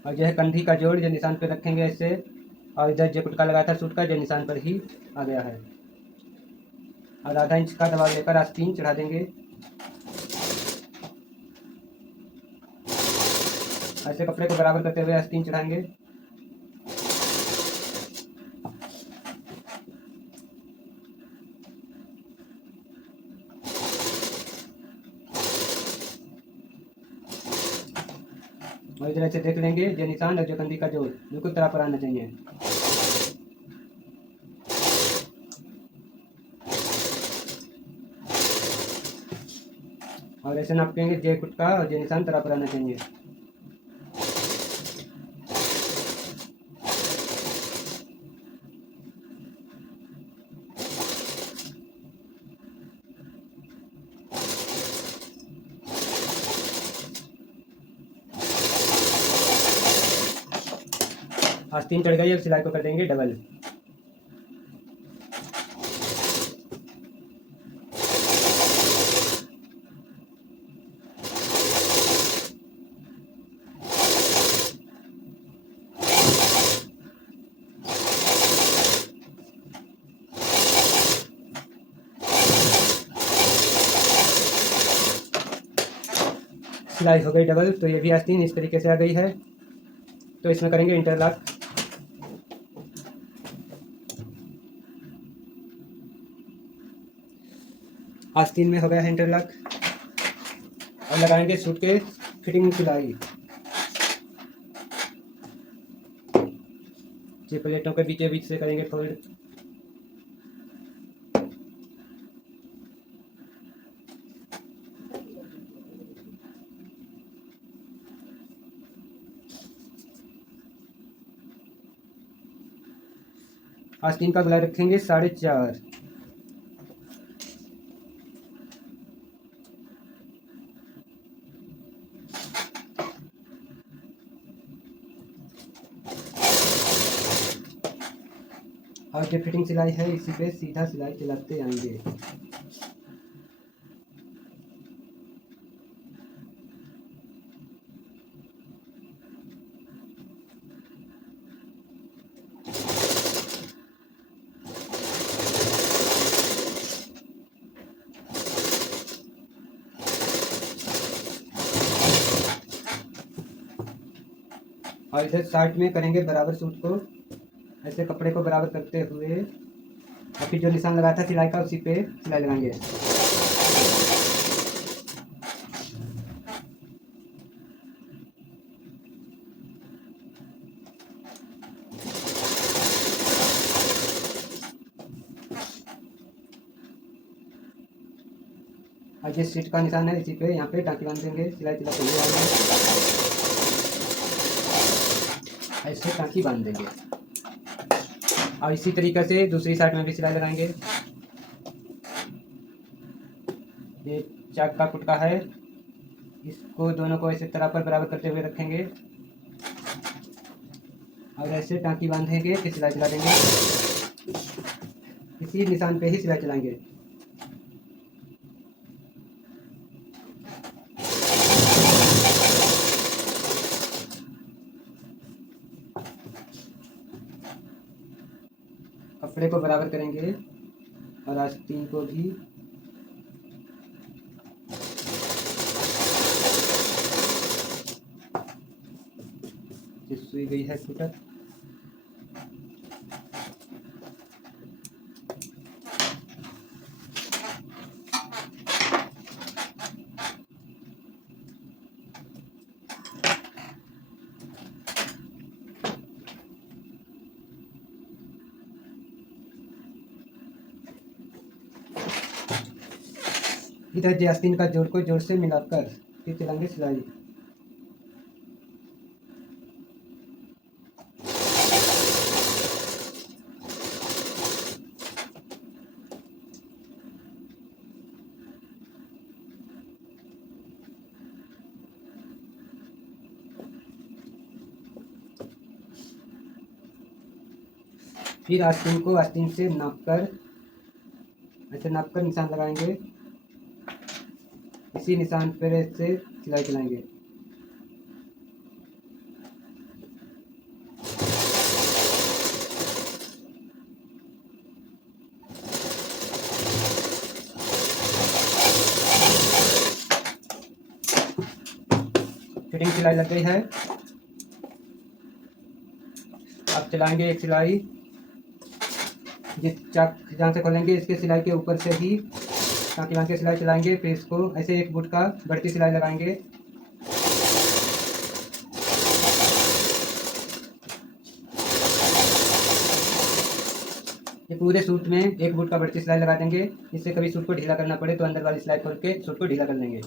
और यह कंधी का जोड़, जो निशान पे रखेंगे ऐसे, और इधर जो कुटका लगाया था सूट का, जो निशान पर ही आ गया है। और आधा इंच का दबाव लेकर आस्तीन चढ़ा देंगे। ऐसे कपड़े को बराबर करते हुए आस्तीन चढ़ाएंगे। और इधर ऐसे देख लेंगे, जो निशान और जो कंधी का जोड़ बिल्कुल तरह पर आना चाहिए। और ऐसे नापेंगे, जे कुटका और जे निशान तरह पर आना चाहिए। आस्तीन चढ़ गई, अब सिलाई को कर देंगे डबल। सिलाई हो गई डबल। तो ये भी आस्तीन इस तरीके से आ गई है। तो इसमें करेंगे इंटरलॉक। आस्तीन में हो गया है इंटरलॉक। और लगाएंगे सूट के फिटिंग सिलाई। ये प्लेटों के बीचे बीच से करेंगे फोल्ड। आस्तीन का गोलाई रखेंगे 4.5। और जो फिटिंग सिलाई है इसी पे सीधा सिलाई चलाते आएंगे। और इधर साइड में करेंगे बराबर सूट को, ऐसे कपड़े को बराबर करते हुए और फिर जो निशान लगाया था सिलाई का उसी पे सिलाई लगाएंगे। और जिस सीट का निशान है इसी पे यहाँ पे टाँकी बांध देंगे, सिलाई चलाते हुए ऐसे टाँकी बांध देंगे। और इसी तरीके से दूसरी साइड में भी सिलाई लगाएंगे। ये चाक का कुटका है, इसको दोनों को ऐसे तरह पर बराबर करते हुए रखेंगे और ऐसे टाँकी बांधेंगे कि सिलाई चला देंगे। इसी निशान पे ही सिलाई चलाएंगे। कपड़े को बराबर करेंगे और आस्तीन को भी। सुई गई है फुटर। इधर जे आस्तीन का जोड़ को जोड़ से मिलाकर फिर चलाएंगे सिलाई। फिर आस्तीन को आस्तीन से नापकर ऐसे नापकर निशान लगाएंगे। इसी निशान पर से सिलाई चलाएंगे। फिटिंग सिलाई लग गई है। अब चलाएंगे एक सिलाई। जिस चाक जहाँ से खोलेंगे इसके सिलाई के ऊपर से ही टाँकी बांध के सिलाई चलाएंगे। फिर इसको ऐसे एक फुट का बढ़ती सिलाई लगाएंगे। ये पूरे सूट में एक फुट का बढ़ती सिलाई लगा देंगे। इससे कभी सूट को ढीला करना पड़े तो अंदर वाली सिलाई खोल के सूट को ढीला कर देंगे।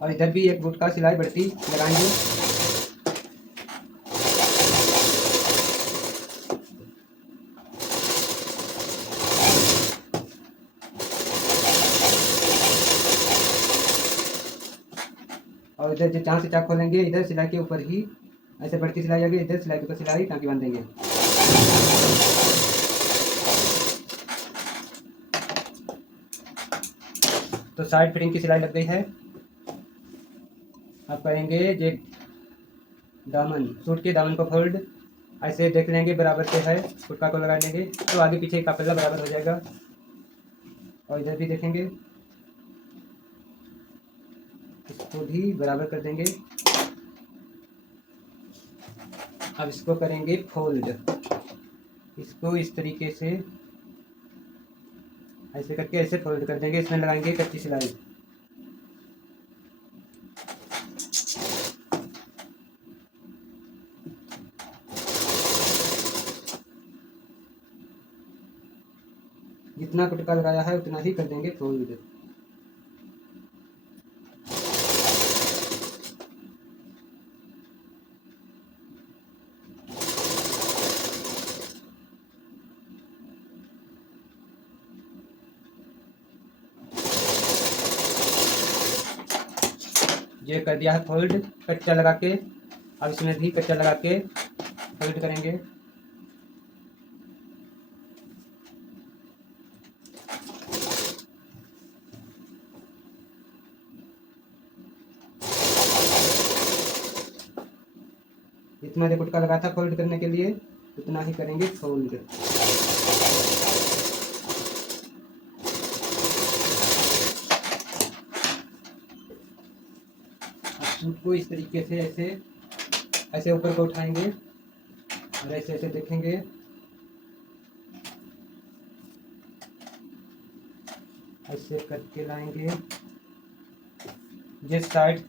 और इधर भी एक फुट का सिलाई बढ़ती लगाएंगे। और इधर जो जहाँ से चाक खोलेंगे इधर सिलाई के ऊपर ही ऐसे बढ़ती सिलाई आगे, इधर सिलाई के ऊपर सिलाई टाँकी बांध देंगे। तो साइड फिटिंग की सिलाई लग गई है। अब करेंगे जे दामन, सूट के दामन को फोल्ड ऐसे देख लेंगे बराबर से है, गुटका को लगा लेंगे तो आगे पीछे का पल्ला बराबर हो जाएगा। और इधर भी देखेंगे, इसको भी बराबर कर देंगे। अब इसको करेंगे फोल्ड, इसको इस तरीके से ऐसे करके ऐसे फोल्ड कर देंगे। इसमें लगाएंगे कच्ची सिलाई। जितना गुटका लगाया है उतना ही कर देंगे फोल्ड। ये कर दिया है फोल्ड कच्चा लगा के। अब इसमें भी कच्चा लगा के फोल्ड करेंगे। जितना जो गुटका लगा था फोल्ड करने के लिए उतना ही करेंगे फोल्ड। सूट को इस तरीके से ऐसे ऐसे ऊपर को उठाएंगे और ऐसे ऐसे देखेंगे। ऐसे करके लाएंगे। जिस साइड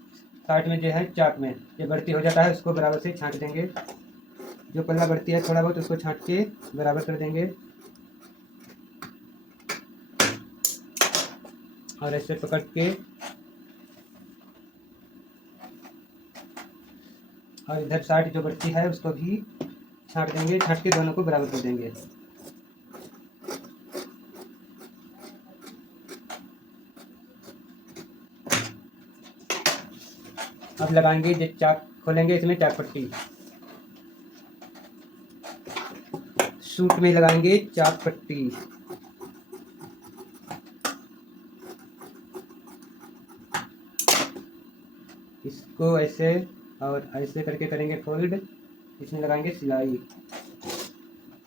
साइड में जो है चाक में ये बढ़ती हो जाता है उसको बराबर से छांट देंगे। जो पल्ला बढ़ती है थोड़ा बहुत उसको छांट के बराबर कर देंगे और ऐसे पकड़ के और इधर साइड जो बढ़ती है उसको भी छांट देंगे। छांट के दोनों को बराबर कर देंगे। अब लगाएंगे जो चाक खोलेंगे इसमें चाक पट्टी। सूट में लगाएंगे चाक पट्टी। इसको ऐसे और ऐसे करके करेंगे फोल्ड। इसमें लगाएंगे सिलाई।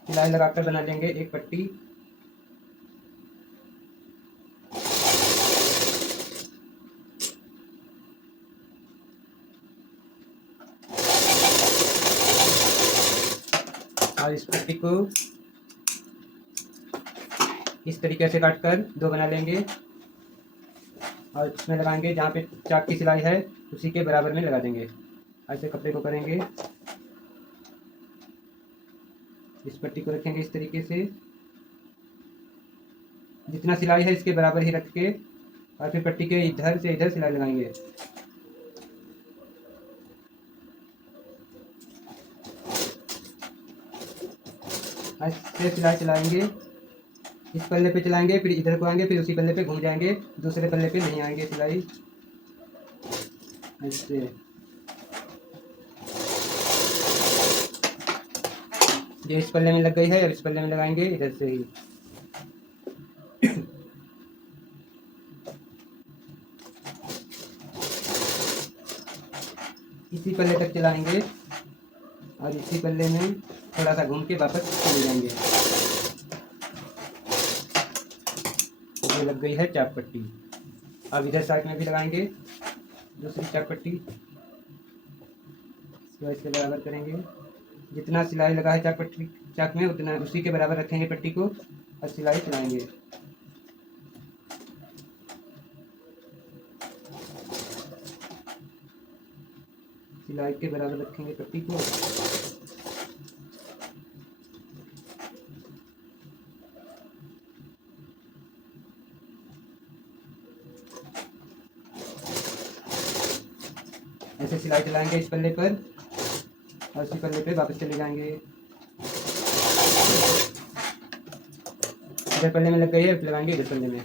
सिलाई लगाकर बना लेंगे एक पट्टी। और इस पट्टी को इस तरीके से काट कर दो बना लेंगे और इसमें लगाएंगे जहाँ पे चाक की सिलाई है उसी के बराबर में लगा देंगे। ऐसे कपड़े को करेंगे। इस पट्टी को रखेंगे इस तरीके से, जितना सिलाई है इसके बराबर ही रख के और फिर पट्टी के इधर से इधर सिलाई लगाएंगे। ऐसे सिलाई चलाएंगे। इस पल्ले पे चलाएंगे फिर इधर को आएंगे फिर उसी पल्ले पे घूम जाएंगे। दूसरे पल्ले पे नहीं आएंगे सिलाई। ऐसे ये इस पल्ले में लग गई है। अब इस पल्ले में लगाएंगे इधर से ही। इसी पल्ले तक चलाएंगे और इसी पल्ले में थोड़ा सा घूम के वापस चले जाएंगे। ये लग गई है चाक पट्टी। अब इधर साइड में भी लगाएंगे दूसरी चाक पट्टी। इसको ऐसे बराबर करेंगे। जितना सिलाई लगा है चाक पट्टी चाक में उतना उसी के बराबर रखेंगे पट्टी को और सिलाई चलाएंगे। सिलाई के बराबर रखेंगे पट्टी को। ऐसे सिलाई चलाएंगे इस पल्ले पर और इसी पल्ले पे वापस चले जाएंगे। इधर पल्ले में लग गई है लगाएंगे इधर पल्ले में।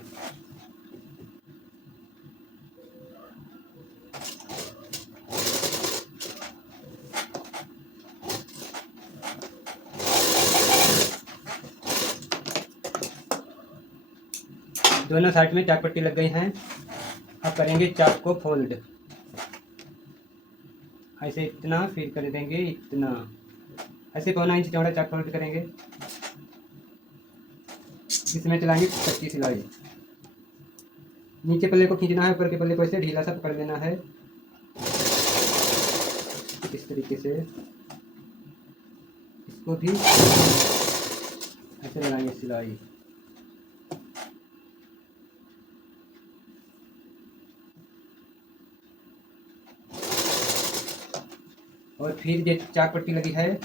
दोनों साइड में चाक पट्टी लग गई हैं। अब करेंगे चाक को फोल्ड। ऐसे इतना फिर कर देंगे इतना। ऐसे 1.25 इंच चौड़ा चाक फोल्ड करेंगे। इसमें चलाएंगे कच्ची सिलाई। नीचे पल्ले को खींचना है, ऊपर के पल्ले को ऐसे ढीला सा पकड़ लेना है, इस तरीके से। इसको भी ऐसे लगाएंगे सिलाई। और फिर ये चाक पट्टी लगी है,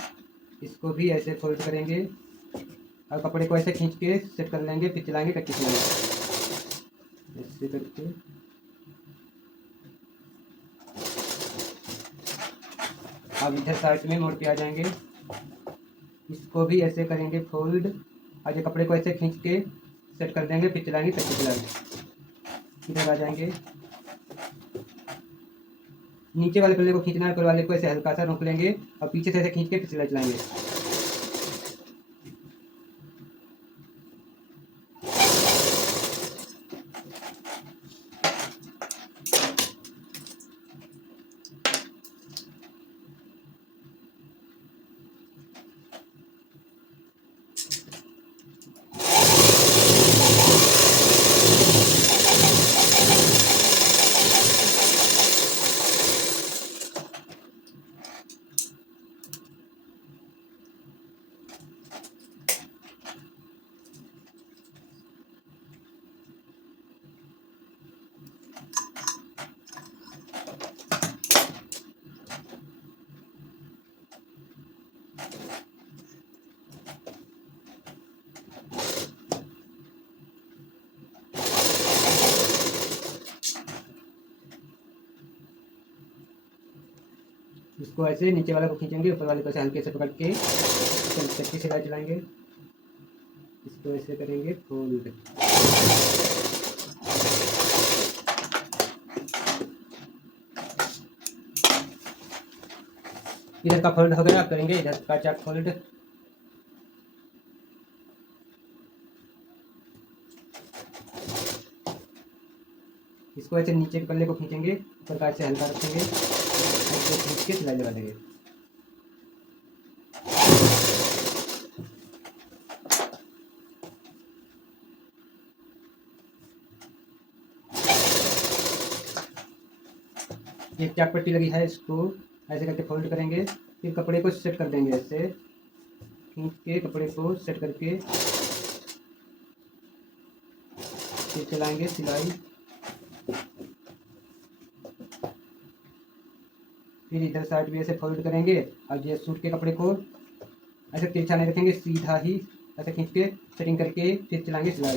इसको भी ऐसे फोल्ड करेंगे और कपड़े को ऐसे खींच के सेट कर लेंगे, फिर चलाएंगे कच्ची सिलाई ऐसे करके। अब इधर साइड में मोड़ के आ जाएंगे, इसको भी ऐसे करेंगे फोल्ड और ये कपड़े को ऐसे खींच के सेट कर देंगे, फिर चलाएंगे कच्ची सिलाई। इधर आ जाएंगे, नीचे वाले पल्ले को खींचना है, ऊपर वाले को ऐसे हल्का सा रोक लेंगे और पीछे से ऐसे खींच के फिर सिलाई चलाएंगे। इसको ऐसे नीचे वाले को खींचेंगे, ऊपर वाले को ऐसे हल्के से पकड़ के कच्ची सिलाई चलाएंगे। इसको ऐसे करेंगे फोल्ड। इधर का फोल्ड हो गया, आप करेंगे इधर का चाक फोल्ड। इसको ऐसे नीचे के पल्ले को खींचेंगे, ऊपर का ऐसे हल्का रखेंगे, ऐसे खींच के सिलाई लगा देंगे। एक चाक पट्टी लगी है, इसको ऐसे करके फोल्ड करेंगे, फिर कपड़े को सेट कर देंगे, ऐसे खींच के कपड़े को सेट करके फिर चलाएंगे सिलाई। फिर इधर साइड भी ऐसे फोल्ड करेंगे और ये सूट के कपड़े को ऐसे तिरछा नहीं रखेंगे, सीधा ही ऐसे खींच के सेटिंग करके फिर चलाएंगे सिलाई।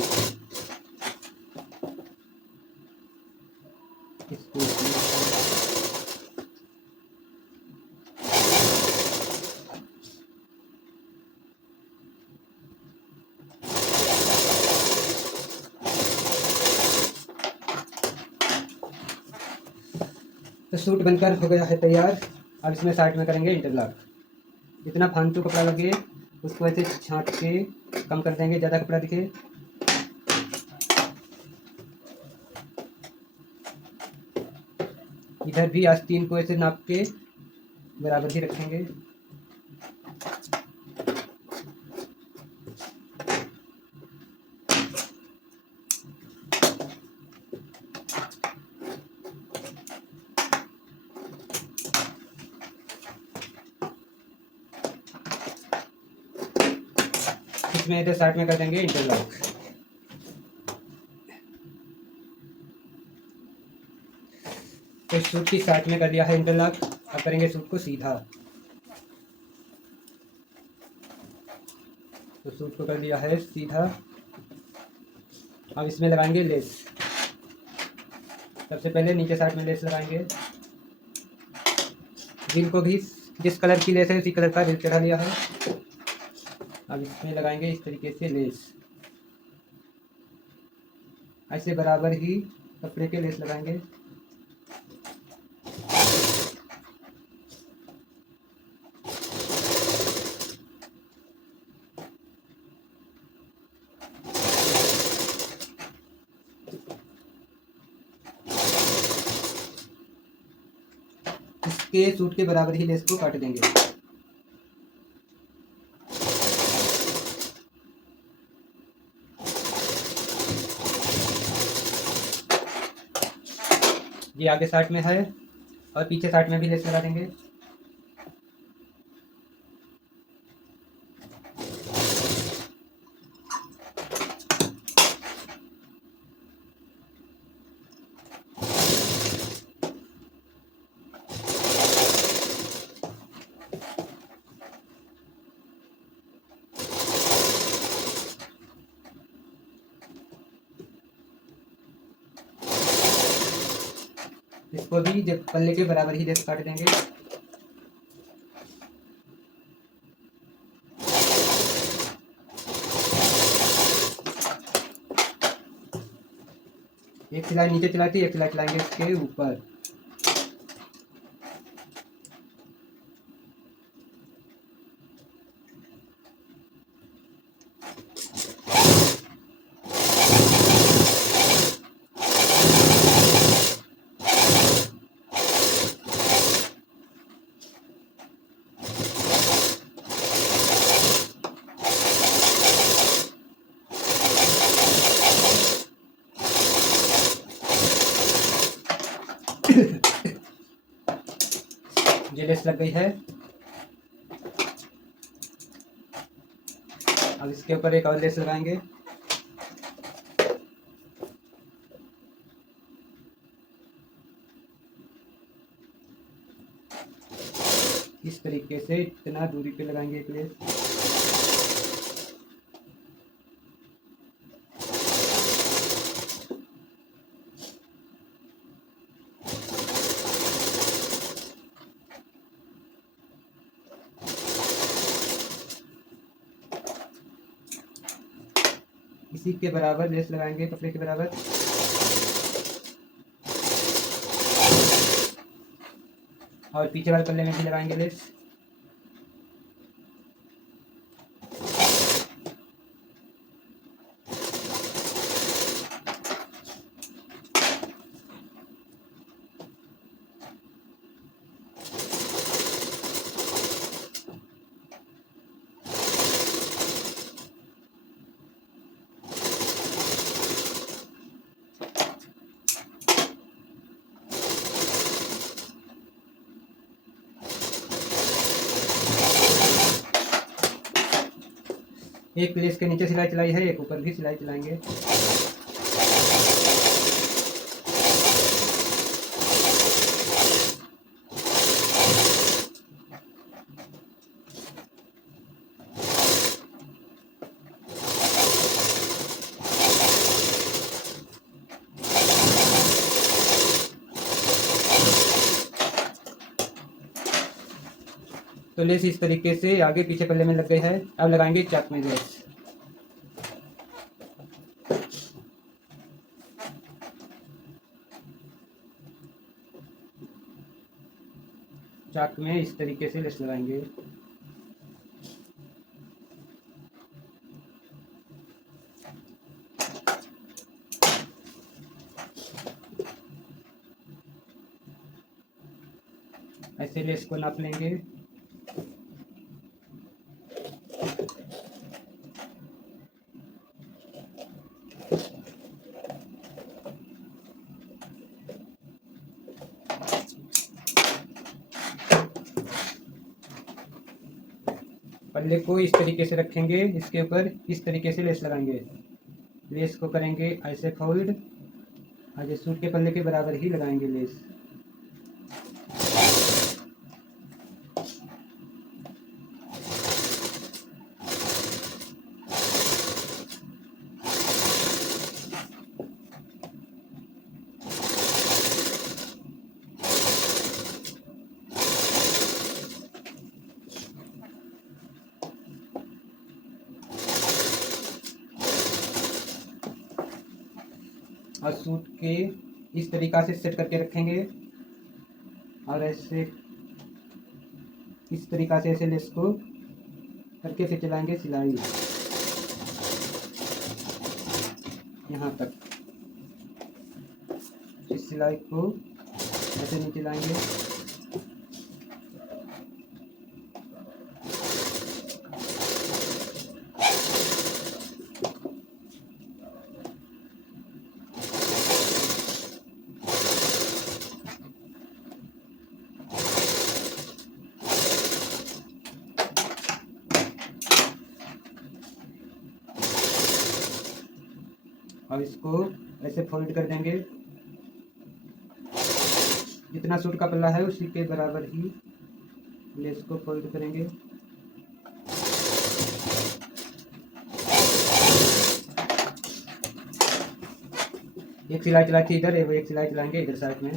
इसको तो सूट बनकर हो गया है तैयार। अब इसमें साइड में करेंगे इंटरलॉक। जितना फालतू कपड़ा लगे उसको ऐसे छांट के कम कर देंगे, ज़्यादा कपड़ा दिखे। इधर भी आस्तीन को ऐसे नाप के बराबर ही रखेंगे। इसमें इधर साइड में कर देंगे इंटरलॉक। तो सूट की साइड में कर दिया है इंटरलॉक। अब करेंगे सूट को सीधा। तो सूट को कर दिया है सीधा। अब इसमें लगाएंगे लेस। सबसे पहले नीचे साइड में लेस लगाएंगे। दिल को भी जिस कलर की लेस है उसी कलर का दिल चढ़ा लिया है। अब इसमें लगाएंगे इस तरीके से लेस। ऐसे बराबर ही कपड़े के लेस लगाएंगे। इसके सूट के बराबर ही लेस को काट देंगे। ये आगे साइड में है और पीछे साइड में भी लेस लगा देंगे। इसको भी जब पल्ले के बराबर ही लेस काट देंगे। एक सिलाई नीचे चलाती है, एक सिलाई चलाएंगे इसके ऊपर। ये लेस लग गई है। अब इसके ऊपर एक और लेस लगाएंगे। इस तरीके से इतना दूरी पे लगाएंगे एक लेस। इसी के बराबर लेस लगाएंगे, कपड़े के बराबर। और पीछे वाले पल्ले में भी लगाएंगे लेस। एक लेस के नीचे सिलाई चलाई है, एक ऊपर भी सिलाई चलाएंगे। तो लेस इस तरीके से आगे पीछे पल्ले में लग गई है। अब लगाएंगे चाक में लेस। चाक में इस तरीके से लेस लगाएंगे। ऐसे लेस को नाप लेंगे। पल्ले को इस तरीके से रखेंगे, इसके ऊपर इस तरीके से लेस लगाएंगे। लेस को करेंगे ऐसे फोल्ड, और ये सूट के पल्ले के बराबर ही लगाएंगे लेस। और सूट के इस तरीक़ा से सेट करके रखेंगे, और ऐसे इस तरीक़ा से ऐसे लेस को करके फिर चलाएंगे सिलाई यहाँ तक। इस सिलाई को ऐसे नीचे लाएंगे। अब इसको ऐसे फोल्ड कर देंगे। जितना सूट का पल्ला है उसी के बराबर ही लेस को फोल्ड करेंगे। एक सिलाई चलाई थी इधर, एक सिलाई चलाएंगे इधर साइड में।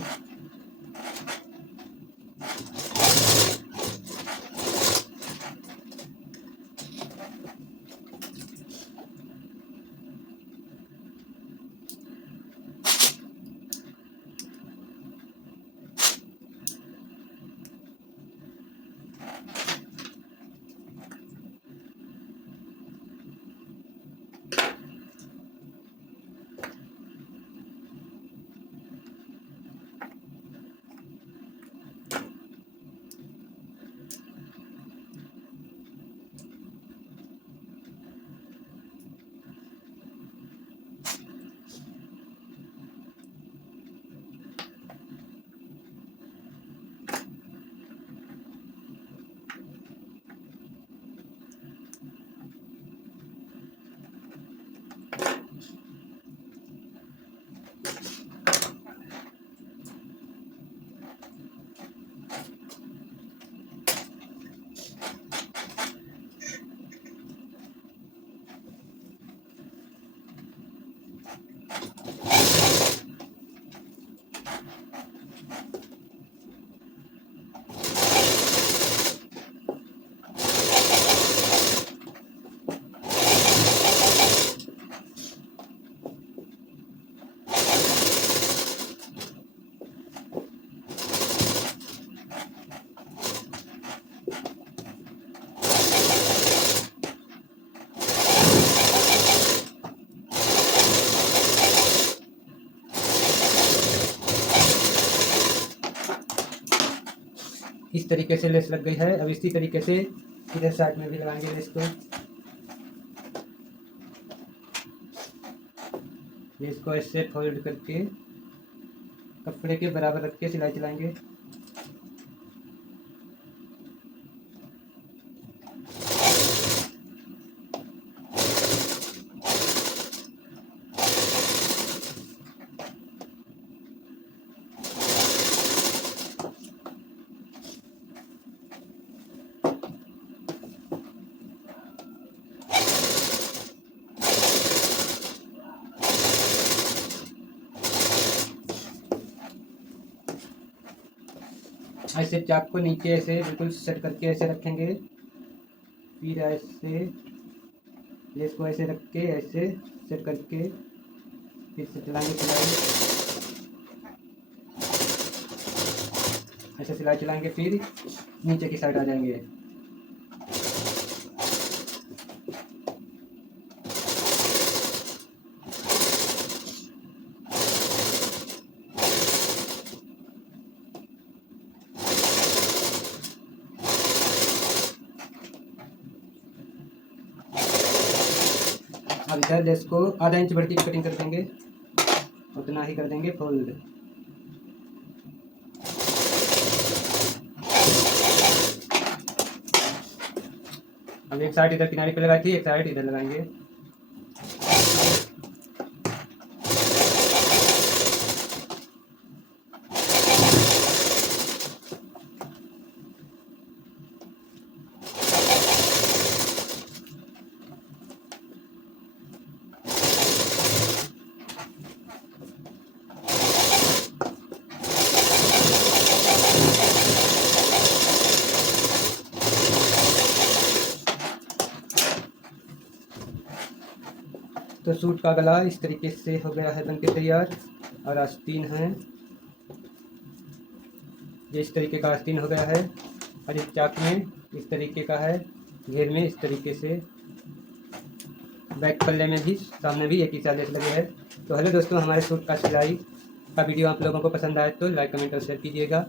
इस तरीके से लेस लग गई है। अब इसी तरीके से इधर साइड में भी लगाएंगे लेस को। लेस को ऐसे फोल्ड करके कपड़े के बराबर रख के सिलाई चलाएंगे। ऐसे चाक को नीचे ऐसे बिल्कुल सेट करके ऐसे रखेंगे। फिर ऐसे लेस को ऐसे रख के ऐसे सेट करके फिर से चलाएंगे सिलाई। ऐसे सिलाई चलाएंगे फिर नीचे की साइड आ जाएंगे। अब इधर लेस को आधा इंच बढ़ती की कटिंग कर देंगे, उतना ही कर देंगे फोल्ड। अब एक साइड इधर किनारे पे लगाई थी, एक साइड इधर लगाएंगे। तो सूट का गला इस तरीके से हो गया है बनके तैयार। और आस्तीन है ये इस तरीके का आस्तीन हो गया है। और इस चाक में इस तरीके का है, घेर में इस तरीके से। बैक पल्ले में भी सामने भी एक ही लेस लगे है। तो हेलो दोस्तों, हमारे सूट का सिलाई का वीडियो आप लोगों को पसंद आए तो लाइक कमेंट और शेयर कीजिएगा।